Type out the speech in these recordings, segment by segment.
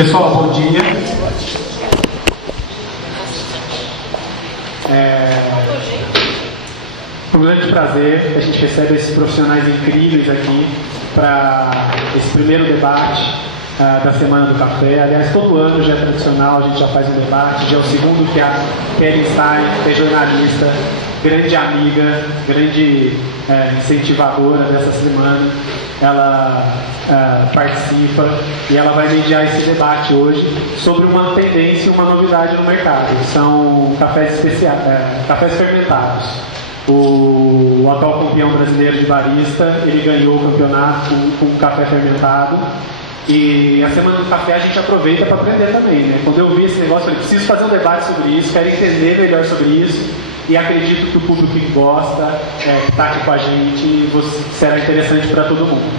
Pessoal, bom dia. É um grande prazer que a gente recebe esses profissionais incríveis aqui para esse primeiro debate da Semana do Café. Aliás, todo ano já é tradicional, a gente já faz um debate. Já é o segundo que a Kelly Stein, que é jornalista, grande amiga, grande incentivadora dessa semana, ela participa e ela vai mediar esse debate hoje sobre uma tendência e uma novidade no mercado. São cafés cafés fermentados. O atual campeão brasileiro de barista, ele ganhou o campeonato com um café fermentado. E a Semana do Café a gente aproveita para aprender também, né? Quando eu vi esse negócio, eu falei, preciso fazer um debate sobre isso, quero entender melhor sobre isso. E acredito que o público que gosta, que está aqui com a gente, será interessante para todo mundo.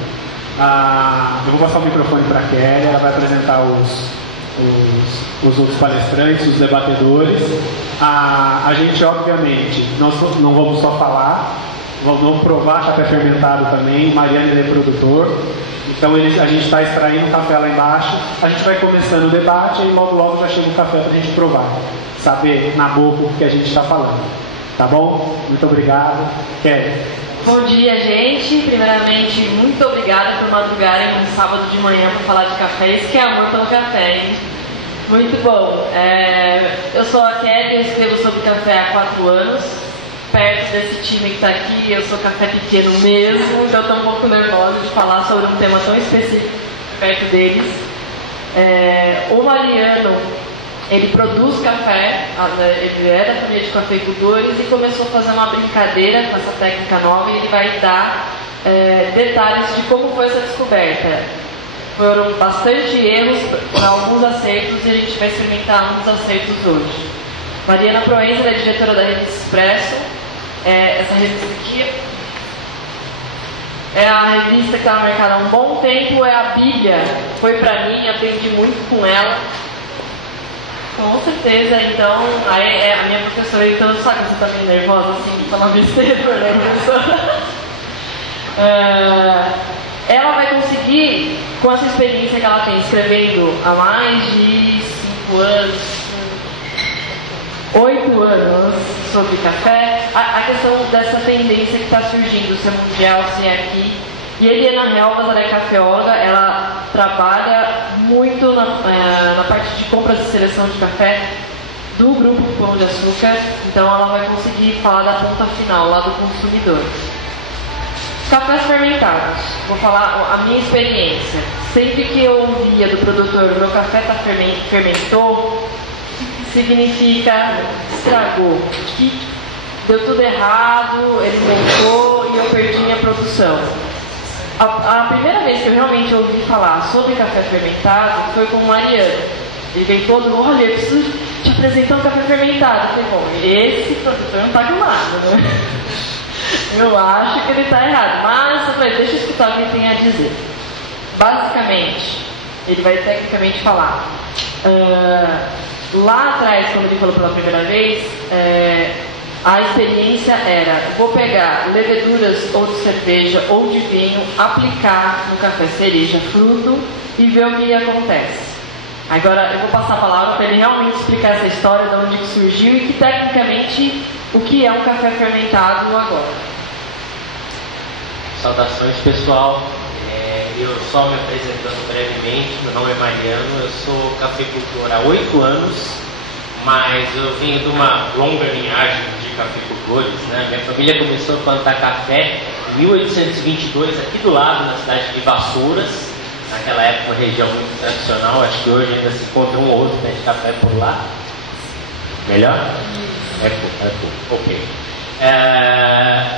Eu vou passar o microfone para a Kelly, ela vai apresentar os outros palestrantes, os debatedores. A gente, obviamente, nós não vamos só falar, vamos provar café fermentado também. O Mariano é produtor, então a gente está extraindo o café lá embaixo. A gente vai começando o debate e logo já chega o café para a gente provar, saber na boca o que a gente está falando. Tá bom? Muito obrigado. Kelly. Bom dia, gente. Primeiramente, muito obrigada por madrugarem no sábado de manhã para falar de café. Isso que é amor pelo café, hein? Muito bom. Eu sou a Kelly, eu escrevo sobre café há 4 anos. Perto desse time que está aqui, eu sou café pequeno mesmo, então estou um pouco nervosa de falar sobre um tema tão específico perto deles. O Mariano, ele produz café, ele é da família de cafeicultores e começou a fazer uma brincadeira com essa técnica nova e ele vai dar detalhes de como foi essa descoberta. Foram bastante erros, alguns acertos, e a gente vai experimentar um dos acertos hoje. Mariana Proença é diretora da Revista Expresso. Essa revista aqui é a revista que está no mercado há um bom tempo, é a Bíblia. Foi para mim, aprendi muito com ela. Com certeza, então, aí a minha professora, então, sabe que você está meio nervosa, assim, falar besteira, né, professora? Ela vai conseguir, com essa experiência que ela tem escrevendo há mais de 5 anos, 8 anos sobre café, a questão dessa tendência que está surgindo, se é mundial, se é aqui. E a Eliana Helvas, ela é cafeóloga, ela trabalha muito na parte de compras e seleção de café do grupo Pão de Açúcar, então ela vai conseguir falar da ponta final, lá do consumidor. Cafés fermentados, vou falar a minha experiência. Sempre que eu ouvia do produtor, meu café fermentou, significa estragou, que deu tudo errado, ele voltou e eu perdi minha produção. A primeira vez que eu realmente ouvi falar sobre café fermentado foi com o Mariano. Ele veio todo, olha, eu preciso te apresentar um café fermentado. Eu falei, bom, esse produtor não está arrumado, né? Eu acho que ele está errado, mas eu falei, deixa eu escutar o que ele tem a dizer. Basicamente, ele vai tecnicamente falar. Lá atrás, quando ele falou pela primeira vez, a experiência era, vou pegar leveduras ou de cerveja ou de vinho, aplicar no café cereja, fruto e ver o que acontece. Agora eu vou passar a palavra para ele realmente explicar essa história, de onde surgiu e que tecnicamente o que é um café fermentado agora. Saudações, pessoal. Eu só me apresentando brevemente, meu nome é Mariano, eu sou cafeicultor há 8 anos, mas eu venho de uma longa linhagem de cafeicultores, né? Minha família começou a plantar café em 1822, aqui do lado, na cidade de Vassouras, naquela época uma região muito tradicional, acho que hoje ainda se encontra um ou outro pé de café por lá. Melhor? É pouco, ok.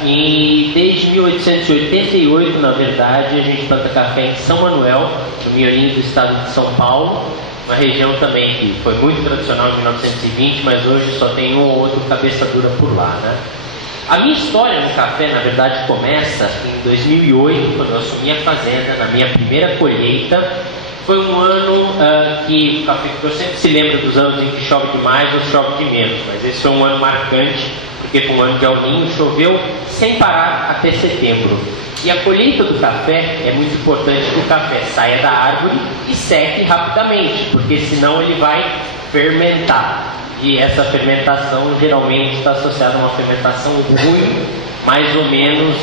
E desde 1888, na verdade, a gente planta café em São Manuel, no miolinho do estado de São Paulo, uma região também que foi muito tradicional em 1920, mas hoje só tem um ou outro cabeça dura por lá, né? A minha história no café, na verdade, começa em 2008, quando eu assumi a fazenda, na minha primeira colheita. Foi um ano que o cafeicultor sempre se lembra dos anos em que chove demais ou chove de menos, mas esse foi um ano marcante, porque com o ano de El Niño choveu sem parar até setembro. E a colheita do café é muito importante que o café saia da árvore e seque rapidamente, porque senão ele vai fermentar. E essa fermentação geralmente está associada a uma fermentação ruim, mais ou menos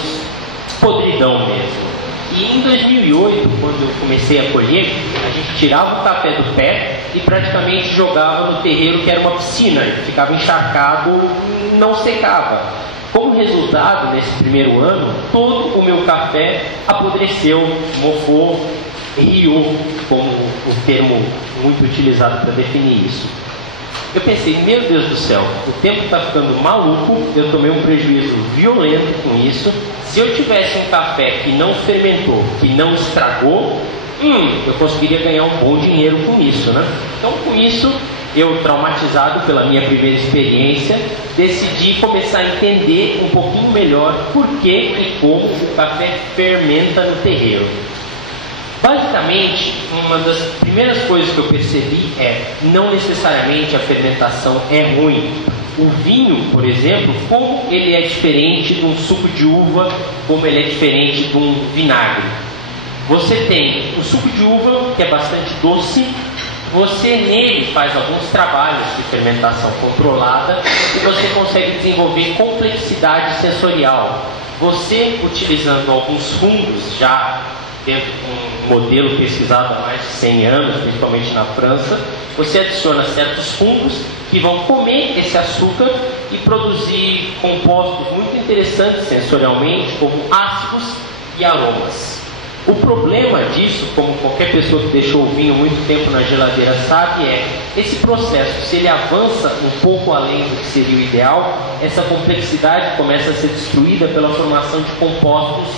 podridão mesmo. E em 2008, quando eu comecei a colher, a gente tirava o café do pé e praticamente jogava no terreiro, que era uma piscina, ele ficava encharcado, não secava. Como resultado, nesse primeiro ano, todo o meu café apodreceu, mofou, riou, como o termo muito utilizado para definir isso. Eu pensei, meu Deus do céu, o tempo está ficando maluco, eu tomei um prejuízo violento com isso. Se eu tivesse um café que não fermentou, que não estragou, eu conseguiria ganhar um bom dinheiro com isso, né? Então, com isso, eu, traumatizado pela minha primeira experiência, decidi começar a entender um pouquinho melhor por que e como o café fermenta no terreiro. Basicamente, uma das primeiras coisas que eu percebi é, não necessariamente a fermentação é ruim. O vinho, por exemplo, como ele é diferente de um suco de uva, como ele é diferente de um vinagre. Você tem o suco de uva, que é bastante doce, você nele faz alguns trabalhos de fermentação controlada e você consegue desenvolver complexidade sensorial. Você, utilizando alguns fungos já dentro de um modelo pesquisado há mais de 100 anos, principalmente na França, você adiciona certos fungos que vão comer esse açúcar e produzir compostos muito interessantes sensorialmente, como ácidos e aromas. O problema disso, como qualquer pessoa que deixou o vinho muito tempo na geladeira sabe, é esse processo, se ele avança um pouco além do que seria o ideal, essa complexidade começa a ser destruída pela formação de compostos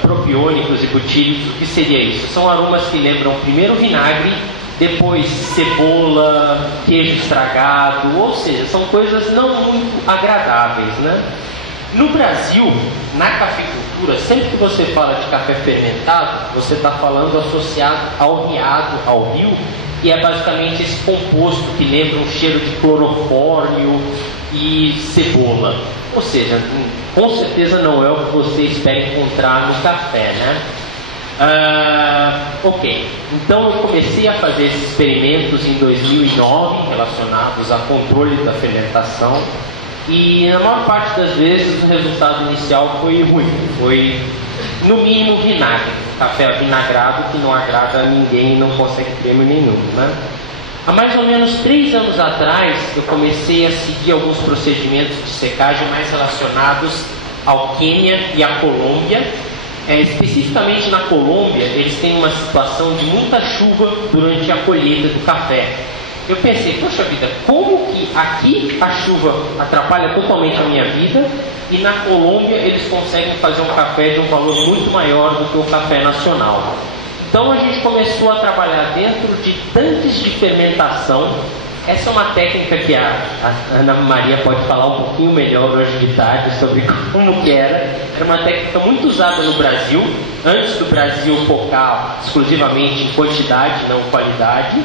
propiônicos e butílicos. O que seria isso? São aromas que lembram primeiro vinagre, depois cebola, queijo estragado, ou seja, são coisas não muito agradáveis, né? No Brasil, na cafeicultura, sempre que você fala de café fermentado, você está falando associado ao riado, ao rio, e é basicamente esse composto que lembra um cheiro de clorofórmio e cebola. Ou seja, com certeza não é o que você espera encontrar no café, né? Ok, então eu comecei a fazer esses experimentos em 2009 relacionados a controle da fermentação e na maior parte das vezes o resultado inicial foi ruim, foi no mínimo vinagre, café vinagrado que não agrada a ninguém e não consegue prêmio nenhum, né? Há mais ou menos 3 anos atrás eu comecei a seguir alguns procedimentos de secagem mais relacionados ao Quênia e à Colômbia. Especificamente na Colômbia, eles têm uma situação de muita chuva durante a colheita do café. Eu pensei, poxa vida, como que aqui a chuva atrapalha totalmente a minha vida e na Colômbia eles conseguem fazer um café de um valor muito maior do que o café nacional? Então a gente começou a trabalhar dentro de tanques de fermentação. Essa é uma técnica que a Ana Maria pode falar um pouquinho melhor hoje de tarde sobre como que era. Era uma técnica muito usada no Brasil, antes do Brasil focar exclusivamente em quantidade, não qualidade.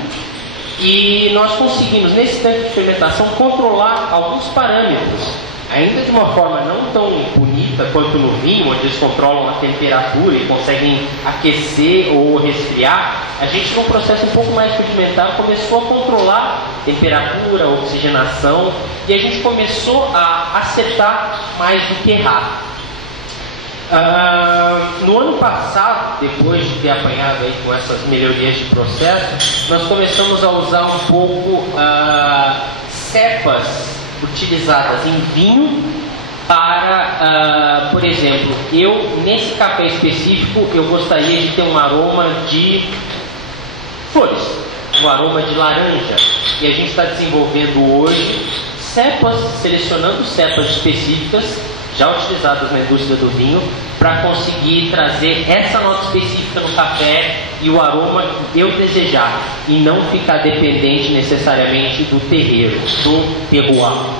E nós conseguimos, nesse tanque de fermentação, controlar alguns parâmetros, ainda de uma forma não tão bonita quanto no vinho, onde eles controlam a temperatura e conseguem aquecer ou resfriar. A gente, num processo um pouco mais rudimentar, começou a controlar temperatura, oxigenação, e a gente começou a acertar mais do que errar. No ano passado, depois de ter apanhado aí com essas melhorias de processo, nós começamos a usar um pouco cepas utilizadas em vinho para, por exemplo, nesse café específico, eu gostaria de ter um aroma de flores, um aroma de laranja, e a gente está desenvolvendo hoje cepas, selecionando cepas específicas já utilizadas na indústria do vinho, para conseguir trazer essa nota específica no café e o aroma que eu desejar, e não ficar dependente necessariamente do terreiro, do terroir.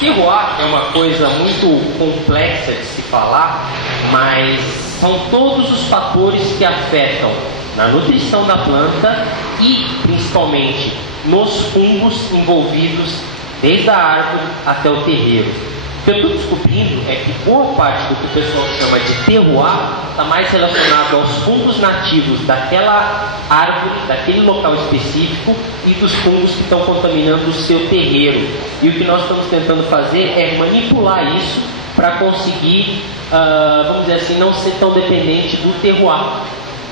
Terroir é uma coisa muito complexa de se falar, mas são todos os fatores que afetam na nutrição da planta e principalmente nos fungos envolvidos desde a árvore até o terreiro. O que eu estou descobrindo é que boa parte do que o pessoal chama de terroir está mais relacionado aos fungos nativos daquela árvore, daquele local específico e dos fungos que estão contaminando o seu terreiro. E o que nós estamos tentando fazer é manipular isso para conseguir, vamos dizer assim, não ser tão dependente do terroir.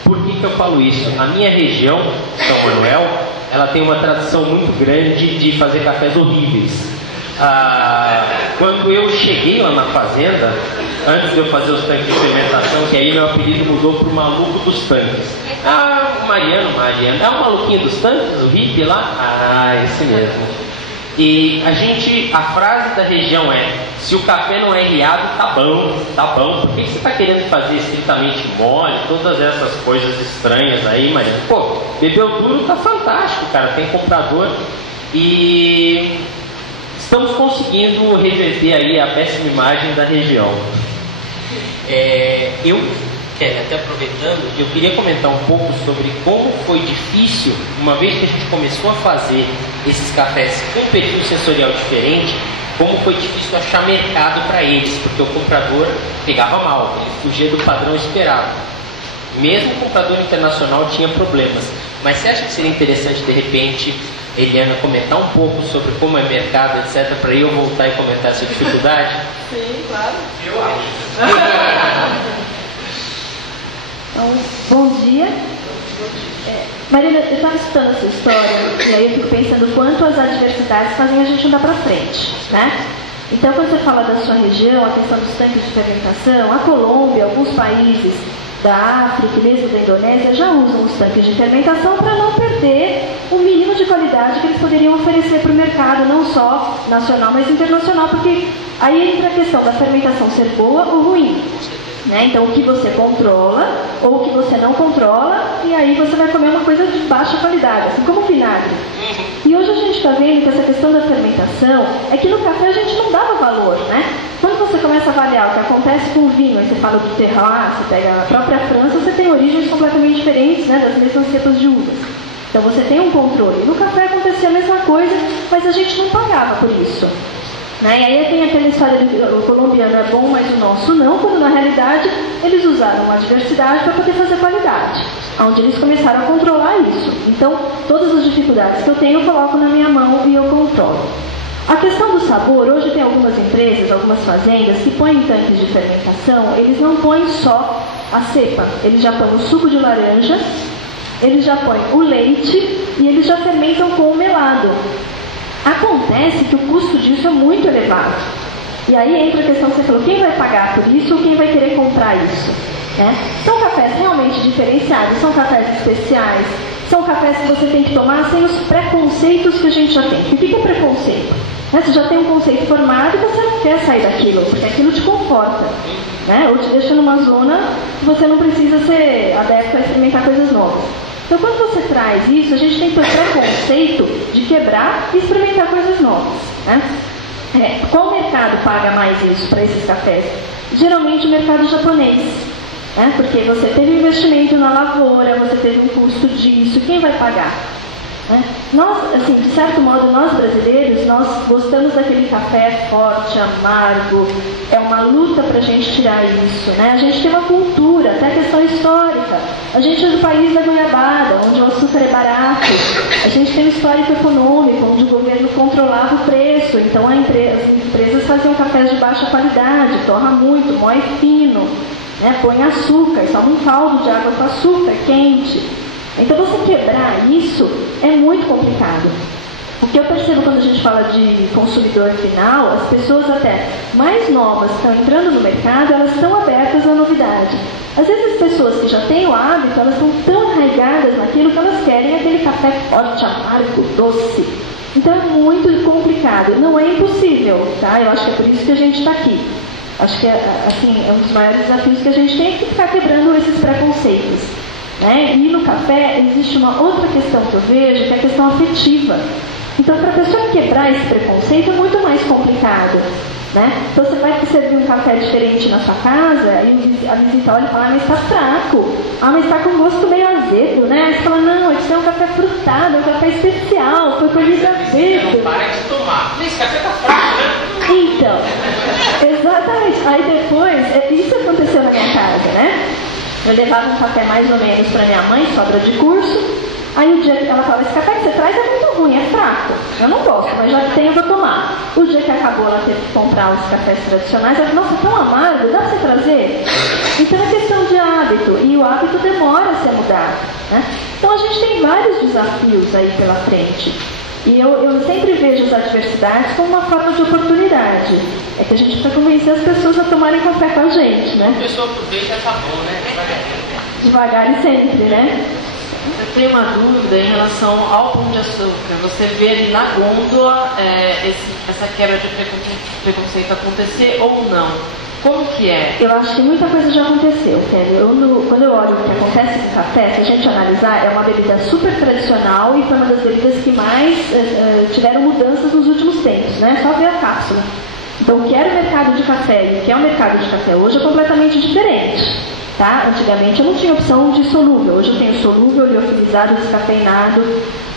Por que eu falo isso? A minha região, São Manuel, ela tem uma tradição muito grande de fazer cafés horríveis. Quando eu cheguei lá na fazenda, antes de eu fazer os tanques de fermentação, que aí meu apelido mudou para o maluco dos tanques. Mariano, é o maluquinho dos tanques, o hippie lá? Esse mesmo. E a frase da região é: se o café não é riado, tá bom. Por que você está querendo fazer estritamente mole, todas essas coisas estranhas aí, Mariano? Pô, bebeu duro tá fantástico, cara, tem comprador. E estamos conseguindo reverter aí a péssima imagem da região. Até aproveitando, eu queria comentar um pouco sobre como foi difícil, uma vez que a gente começou a fazer esses cafés com um perfil sensorial diferente, como foi difícil achar mercado para eles, porque o comprador pegava mal, ele fugia do padrão esperado. Mesmo o comprador internacional tinha problemas. Mas você acha que seria interessante, de repente, Eliana, comentar um pouco sobre como é mercado, etc., para eu voltar e comentar essa dificuldade? Sim, claro. Eu acho. Então, bom dia. Marina, eu estava escutando essa história e aí eu fico pensando o quanto as adversidades fazem a gente andar para frente, né? Então, quando você fala da sua região, a questão dos tanques de fermentação, a Colômbia, alguns países da África e mesmo da Indonésia já usam os tanques de fermentação para não perder o mínimo de qualidade que eles poderiam oferecer para o mercado, não só nacional, mas internacional, porque aí entra a questão da fermentação ser boa ou ruim. Né? Então, o que você controla ou o que você não controla, e aí você vai comer uma coisa de baixa qualidade, assim como o vinagre. E hoje a gente está vendo que essa questão da fermentação é que no café a gente não dava valor, né? Quando você começa a avaliar o que acontece com o vinho, aí você fala do terroir, você pega a própria França, você tem origens completamente diferentes, né, das mesmas cepas de uvas. Então você tem um controle. No café acontecia a mesma coisa, mas a gente não pagava por isso. Né? E aí tem aquela história do o colombiano é bom, mas o nosso não, quando na realidade eles usaram a diversidade para poder fazer qualidade, onde eles começaram a controlar isso. Então, todas as dificuldades que eu tenho, eu coloco na minha mão e eu controlo. A questão do sabor, hoje tem algumas empresas, algumas fazendas que põem em tanques de fermentação, eles não põem só a cepa, eles já põem o suco de laranja, eles já põem o leite e eles já fermentam com o melado. Acontece que o custo disso é muito elevado. E aí entra a questão que você falou, quem vai pagar por isso ou quem vai querer comprar isso? Né? São cafés realmente diferenciados, são cafés especiais, são cafés que você tem que tomar sem os preconceitos que a gente já tem. O que é preconceito? Né? Você já tem um conceito formado e você não quer sair daquilo, porque aquilo te conforta. Né? Ou te deixa numa zona que você não precisa ser adepto a experimentar coisas novas. Então, quando você traz isso, a gente tem que ter o preconceito de quebrar e experimentar coisas novas. Né? Qual mercado paga mais isso para esses cafés? Geralmente o mercado japonês. Né? Porque você teve investimento na lavoura, você teve um custo disso, quem vai pagar? Né? Nós, assim, de certo modo, nós brasileiros, nós gostamos daquele café forte, amargo, é uma luta para a gente tirar isso, né? A gente tem uma cultura, até questão histórica, a gente é do país da goiabada, onde o açúcar é barato, a gente tem um histórico econômico, onde o governo controlava o preço, então as empresas faziam cafés de baixa qualidade, torra muito, moe fino, né? Põe açúcar, toma um caldo de água com açúcar quente. Então, você quebrar isso é muito complicado. O que eu percebo quando a gente fala de consumidor final, as pessoas até mais novas que estão entrando no mercado, elas estão abertas à novidade. Às vezes, as pessoas que já têm o hábito, elas estão tão arraigadas naquilo que elas querem aquele café forte, amargo, doce. Então, é muito complicado. Não é impossível, tá? Eu acho que é por isso que a gente está aqui. Acho que assim, é um dos maiores desafios que a gente tem, que ficar quebrando esses preconceitos. Né? E no café existe uma outra questão que eu vejo, que é a questão afetiva. Então, para a pessoa quebrar esse preconceito é muito mais complicado, né? Então, você vai servir um café diferente na sua casa e a visita olha e fala, mas está fraco, mas está com gosto meio azedo, né? Aí você fala, não, esse é um café frutado, é um café especial, foi colhido azedo. Não para de tomar. Esse café está fraco, né? Então, exatamente. Aí depois, isso aconteceu na minha casa, né? Eu levava um café mais ou menos para minha mãe, sobra de curso. Aí o dia que ela falava, esse café que você traz é muito ruim, é fraco. Eu não gosto, mas já que tem eu vou tomar. O dia que acabou, ela teve que comprar os cafés tradicionais. Ela falou, nossa, tão amargo, dá pra você trazer? Então é questão de hábito, e o hábito demora a se mudar, né? Então a gente tem vários desafios aí pela frente. E eu sempre vejo as adversidades como uma forma de oportunidade. É que a gente precisa convencer as pessoas a tomarem café com a gente, né? A pessoa aproveita tá bom, né? Devagar e sempre, né? Eu tenho uma dúvida em relação ao Pão de Açúcar. Você vê ali na gôndola essa quebra de preconceito acontecer ou não? Como que é? Eu acho que muita coisa já aconteceu, Kelly. Quando eu olho o que acontece com o café, se a gente analisar, é uma bebida super tradicional e foi uma das bebidas que mais tiveram mudanças nos últimos tempos, né? Só ver a cápsula. Então, o que era o mercado de café e o que é o mercado de café hoje é completamente diferente. Tá? Antigamente eu não tinha opção de solúvel, hoje eu tenho solúvel, liofilizado, descafeinado,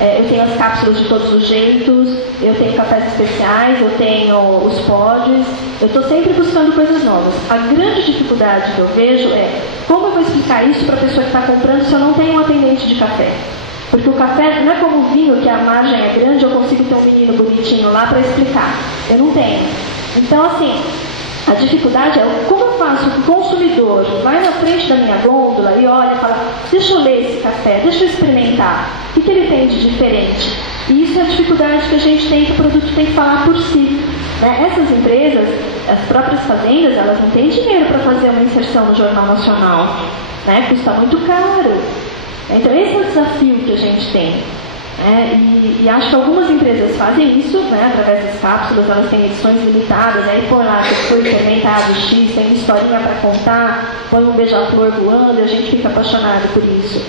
eu tenho as cápsulas de todos os jeitos, eu tenho cafés especiais, eu tenho os pods, eu estou sempre buscando coisas novas. A grande dificuldade que eu vejo é como eu vou explicar isso para a pessoa que está comprando se eu não tenho um atendente de café. Porque o café não é como o vinho, que a margem é grande, eu consigo ter um menino bonitinho lá para explicar. Eu não tenho. Então, assim, a dificuldade é como eu faço que o consumidor vai na frente da minha gôndola e olha e fala, deixa eu ler esse café, deixa eu experimentar, o que ele tem de diferente? E isso é a dificuldade que a gente tem, que o produto tem que falar por si. Né? Essas empresas, as próprias fazendas, elas não têm dinheiro para fazer uma inserção no Jornal Nacional. Né? Custa muito caro. Então esse é o desafio que a gente tem. E acho que algumas empresas fazem isso, né, através das cápsulas, elas têm edições limitadas, aí põe lá que foi fermentado X, tem uma historinha para contar, põe um beija-flor voando, e a gente fica apaixonado por isso.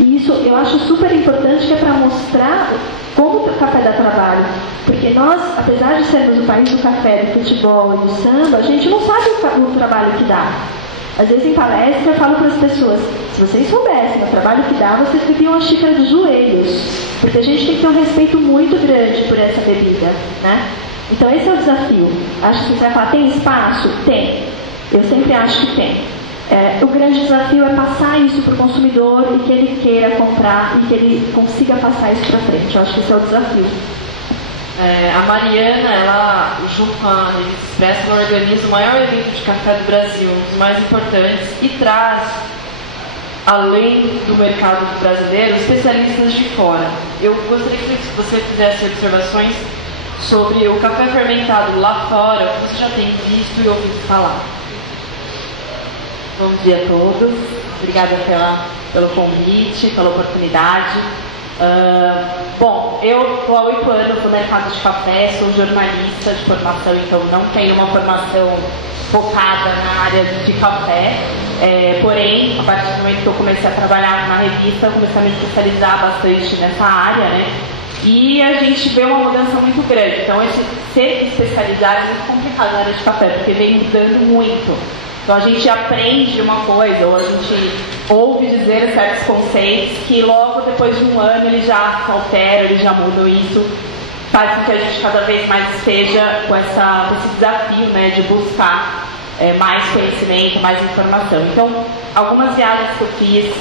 E isso eu acho super importante, que é para mostrar como o café dá trabalho. Porque nós, apesar de sermos o país do café, do futebol e do samba, a gente não sabe o trabalho que dá. Às vezes em palestra eu falo para as pessoas, se vocês soubessem o trabalho que dá, vocês bebiam uma xícara de joelhos, porque a gente tem que ter um respeito muito grande por essa bebida, né? Então esse é o desafio. Acho que você vai falar, tem espaço? Tem. Eu sempre acho que tem. O grande desafio é passar isso para o consumidor e que ele queira comprar e que ele consiga passar isso para frente. Eu acho que esse é o desafio. A Mariana, ela, junto com a Revista Expresso, ela organiza o maior evento de café do Brasil, um dos mais importantes, e traz, além do mercado brasileiro, especialistas de fora. Eu gostaria que você fizesse observações sobre o café fermentado lá fora, que você já tem visto e ouvido falar. Bom dia a todos, obrigada pelo convite, pela oportunidade. Bom, eu estou há 8 anos no mercado de café, sou jornalista de formação, então não tenho uma formação focada na área de café, porém, a partir do momento que eu comecei a trabalhar na revista, eu comecei a me especializar bastante nessa área, né? E a gente vê uma mudança muito grande, então esse ser especializado é muito complicado na área de café, porque vem mudando muito. Então a gente aprende uma coisa, ou a gente ouve dizer certos conceitos que logo depois de um ano eles já se alteram, eles já mudam. Isso faz com que a gente cada vez mais esteja com esse desafio, né, de buscar mais conhecimento, mais informação. Então, algumas viagens que eu fiz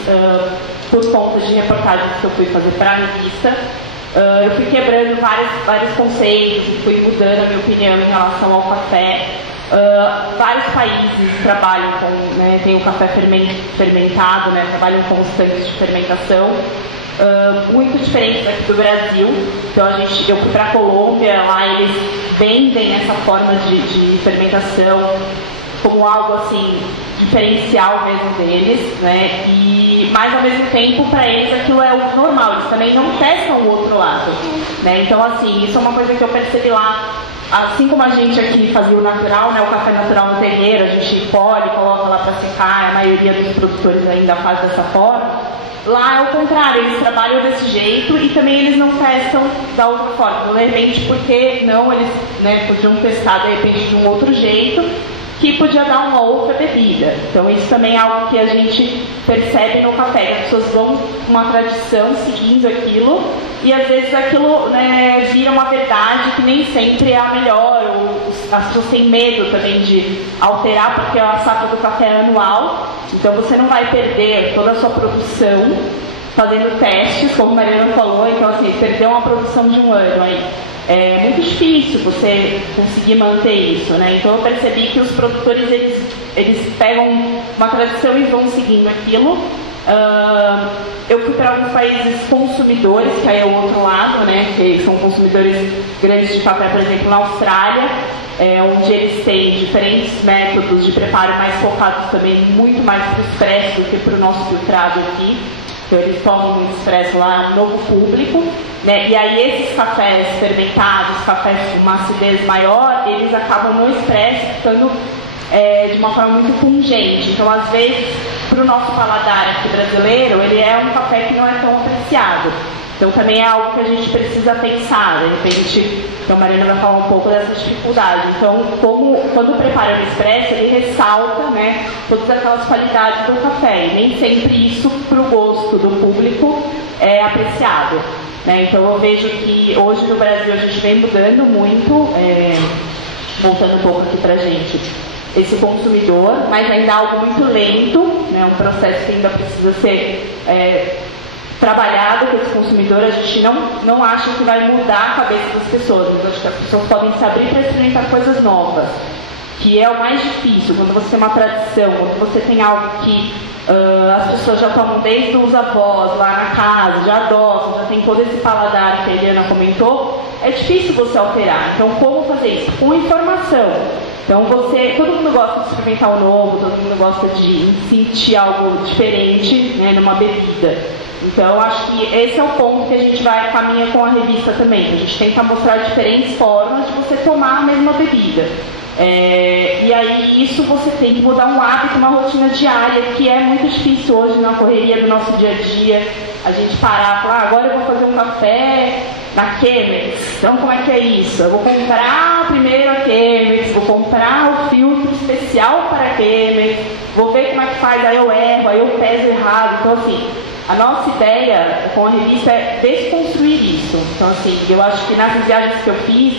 por conta de reportagens que eu fui fazer para a revista, eu fui quebrando vários conceitos, fui mudando a minha opinião em relação ao café. Vários países trabalham com, né, tem o café fermentado, né, trabalham com os tanques de fermentação, muito diferentes daqui do Brasil. Então eu fui para a Colômbia, lá eles vendem essa forma de fermentação como algo assim diferencial mesmo deles, né? Mas ao mesmo tempo para eles aquilo é o normal, eles também não testam o outro lado, né? Então assim, isso é uma coisa que eu percebi lá. Assim como a gente aqui fazia o natural, né, o café natural no terreiro, a gente colhe, coloca lá para secar, a maioria dos produtores ainda faz dessa forma. Lá é o contrário, eles trabalham desse jeito e também eles não testam da outra forma. De repente, porque não, eles podiam testar de repente de um outro jeito, que podia dar uma outra bebida. Então isso também é algo que a gente percebe no café, que as pessoas vão com uma tradição seguindo aquilo e às vezes aquilo vira uma verdade que nem sempre é a melhor, ou as pessoas têm medo também de alterar, porque a safra do café é anual, então você não vai perder toda a sua produção fazendo testes, como a Mariana falou. Então assim, perder uma produção de um ano aí é muito difícil você conseguir manter isso, né? Então eu percebi que os produtores eles pegam uma tradição e vão seguindo aquilo. Eu fui para alguns países consumidores, que aí é o outro lado, né? Que são consumidores grandes de café, por exemplo, na Austrália, onde eles têm diferentes métodos de preparo mais focados também muito mais para o expresso do que para o nosso filtrado aqui. Então eles tomam muito expresso lá, é um novo público, né? E aí esses cafés fermentados, cafés com uma acidez maior, eles acabam no expresso ficando de uma forma muito pungente. Então às vezes, para o nosso paladar aqui brasileiro, ele é um café que não é tão apreciado. Então também é algo que a gente precisa pensar, de repente, então a Mariana vai falar um pouco dessa dificuldade. Então, quando prepara o expresso, ele ressalta, né, todas aquelas qualidades do café, e nem sempre isso, para o gosto do público, é apreciado, né? Então eu vejo que hoje no Brasil a gente vem mudando muito, voltando um pouco aqui para a gente, esse consumidor, mas ainda é algo muito lento, né, um processo que ainda precisa ser trabalhado com esse consumidor. A gente não acha que vai mudar a cabeça das pessoas, mas acho que as pessoas podem se abrir para experimentar coisas novas, que é o mais difícil. Quando você tem uma tradição, quando você tem algo que as pessoas já tomam desde os avós lá na casa, já adoçam, já tem todo esse paladar que a Eliana comentou, é difícil você alterar. Então como fazer isso? Com informação. Então todo mundo gosta de experimentar o novo, todo mundo gosta de sentir algo diferente, né, numa bebida. Então, acho que esse é o ponto que a gente caminha com a revista também. A gente tenta mostrar diferentes formas de você tomar a mesma bebida. E aí, isso você tem que mudar um hábito, uma rotina diária, que é muito difícil hoje na correria do nosso dia a dia. A gente parar e falar, agora eu vou fazer um café na Chemex. Então, como é que é isso? Eu vou comprar primeiro a Chemex, vou comprar o filtro especial para a Chemex, vou ver como é que faz, aí eu erro, aí eu peso errado. Então, assim, a nossa ideia com a revista é desconstruir isso. Então, assim, eu acho que nas viagens que eu fiz,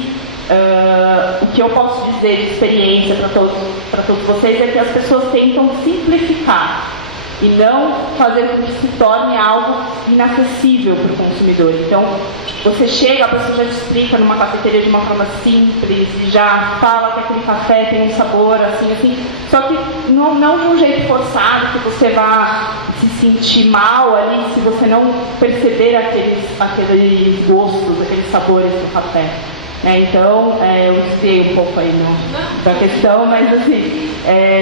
o que eu posso dizer de experiência para todos vocês é que as pessoas tentam simplificar e não fazer com que se torne algo inacessível para o consumidor. Então, você chega, a pessoa já te explica numa cafeteria de uma forma simples, e já fala que aquele café tem um sabor assim, só que não de um jeito forçado, que você vá se sentir mal ali se você não perceber aqueles gostos, aqueles sabores do café. Então, eu sei um pouco aí da questão, mas assim,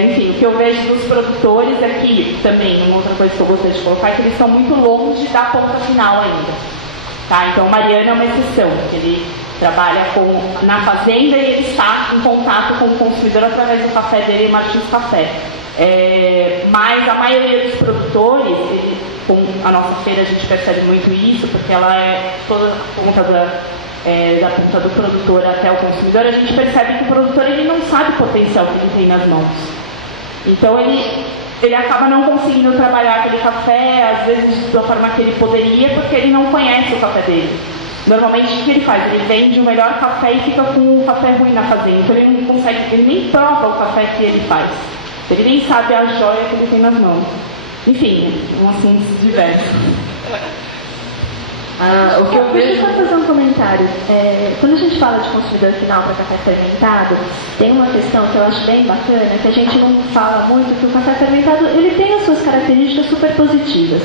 enfim, o que eu vejo dos produtores aqui também, uma outra coisa que eu gostaria de colocar, é que eles estão muito longe da ponta final ainda. Tá? Então, o Mariano é uma exceção, ele trabalha na fazenda e ele está em contato com o consumidor através do café dele, Martins Café. Mas a maioria dos produtores, com a nossa feira a gente percebe muito isso, porque ela é toda a ponta da ponta do produtor até o consumidor. A gente percebe que o produtor ele não sabe o potencial que ele tem nas mãos. Então ele acaba não conseguindo trabalhar aquele café, às vezes da forma que ele poderia, porque ele não conhece o café dele. Normalmente o que ele faz? Ele vende o melhor café e fica com o café ruim na fazenda. Então ele não consegue, ele nem prova o café que ele faz. Ele nem sabe a joia que ele tem nas mãos. Enfim, um assunto diverso. O que eu vejo... Deixa eu só fazer um comentário. Quando a gente fala de consumidor final para café fermentado, tem uma questão que eu acho bem bacana, que a gente não fala muito, que o café fermentado ele tem as suas características super positivas.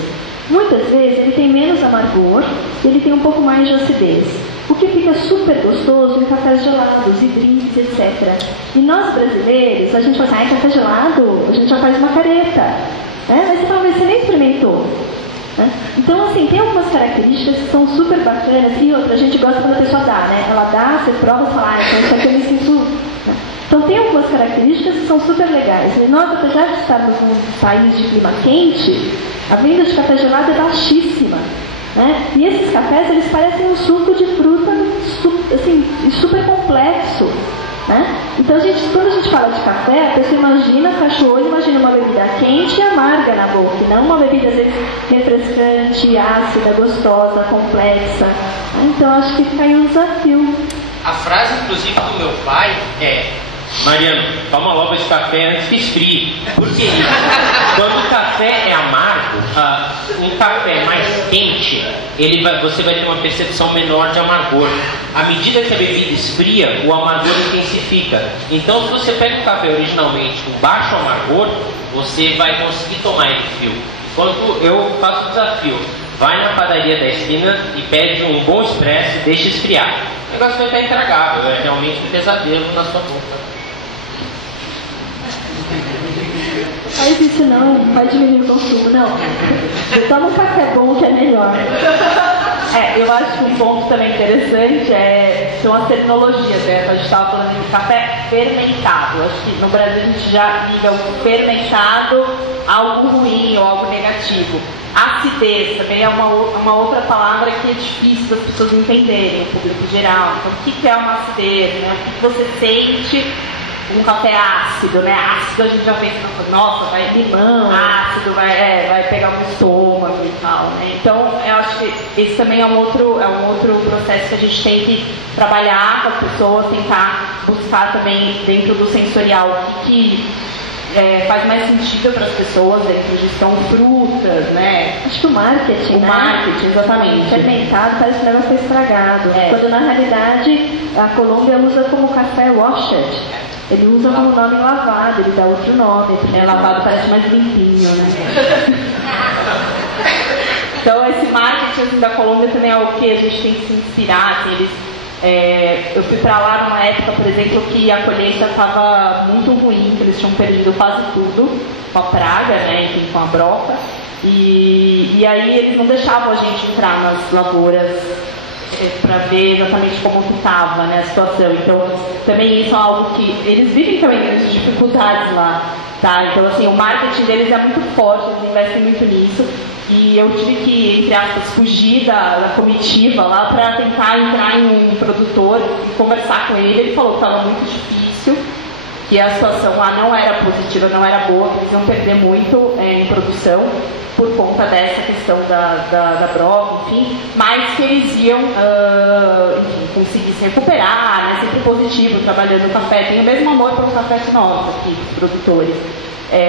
Muitas vezes ele tem menos amargor, ele tem um pouco mais de acidez, o que fica super gostoso em cafés gelados e drinks, etc. E nós brasileiros, a gente fala assim, café gelado, a gente já faz uma careta. Mas você fala, mas você nem experimentou. Então, assim, tem algumas características que são super bacanas, e outra, a gente gosta quando a pessoa dá, né? Ela dá, você prova e fala, então isso aqui eu me sinto... Então tem algumas características que são super legais. E nós, apesar de estarmos num país de clima quente, a venda de café gelado é baixíssima. Né? E esses cafés, eles parecem um suco de fruta assim, super complexo. Né? Então, quando a gente fala de café, a pessoa imagina, fecha o olho, imagina uma bebida quente e amarga na boca, e não uma bebida às vezes refrescante, ácida, gostosa, complexa. Então, acho que fica aí um desafio. A frase, inclusive, do meu pai é: Mariano, toma logo esse café antes que esfrie. Por que isso? Quando o café é amargo, um café mais quente, você vai ter uma percepção menor de amargor. À medida que a bebida esfria, o amargor intensifica. Então, se você pega um café originalmente com baixo amargor, você vai conseguir tomar ele frio. Enquanto eu faço o desafio, vai na padaria da esquina e pede um bom expresso e deixa esfriar. O negócio vai estar intragável, é realmente um pesadelo na sua boca. Faz isso não, vai diminuir o consumo, não. Toma um café bom que é melhor. Eu acho que um ponto também interessante são as tecnologias, né? A gente estava falando de café fermentado. Acho que no Brasil a gente já liga o fermentado a algo ruim ou algo negativo. Acidez também é uma outra palavra que é difícil das pessoas entenderem, o público geral. Então, o que é uma acidez? Né? O que você sente um café ácido, né? Ácido a gente já pensa, nossa, vai limão, ácido, vai pegar o estômago e tal, né? Então, eu acho que esse também é um outro processo que a gente tem que trabalhar com as pessoas, tentar buscar também dentro do sensorial o que faz mais sentido para as pessoas dentro de são frutas, né? Acho que o marketing, marketing, exatamente. Fermentado parece que o negócio estragado. Quando na realidade a Colômbia usa como café washed. Ele usa como nome lavado, ele dá outro nome. Lavado parece mais limpinho, né? Então esse marketing assim, da Colômbia também é o que a gente tem que se inspirar. Assim, eu fui para lá numa época, por exemplo, que a colheita estava muito ruim, que eles tinham perdido quase tudo com a praga, né, enfim, com a broca. E aí eles não deixavam a gente entrar nas lavouras para ver exatamente como que estava, né, a situação. Então, também isso é algo que eles vivem também grandes dificuldades lá, tá? Então, assim, o marketing deles é muito forte, eles investem muito nisso. E eu tive que, entre aspas, fugir da comitiva lá para tentar entrar em um produtor e conversar com ele. Ele falou que estava muito difícil, que a situação lá não era positiva, não era boa, que eles iam perder muito em produção por conta dessa questão da broca, enfim, mas que eles iam conseguir se recuperar, né, sempre positivo, trabalhando no café. Tem o mesmo amor pelo café que nós aqui, os produtores.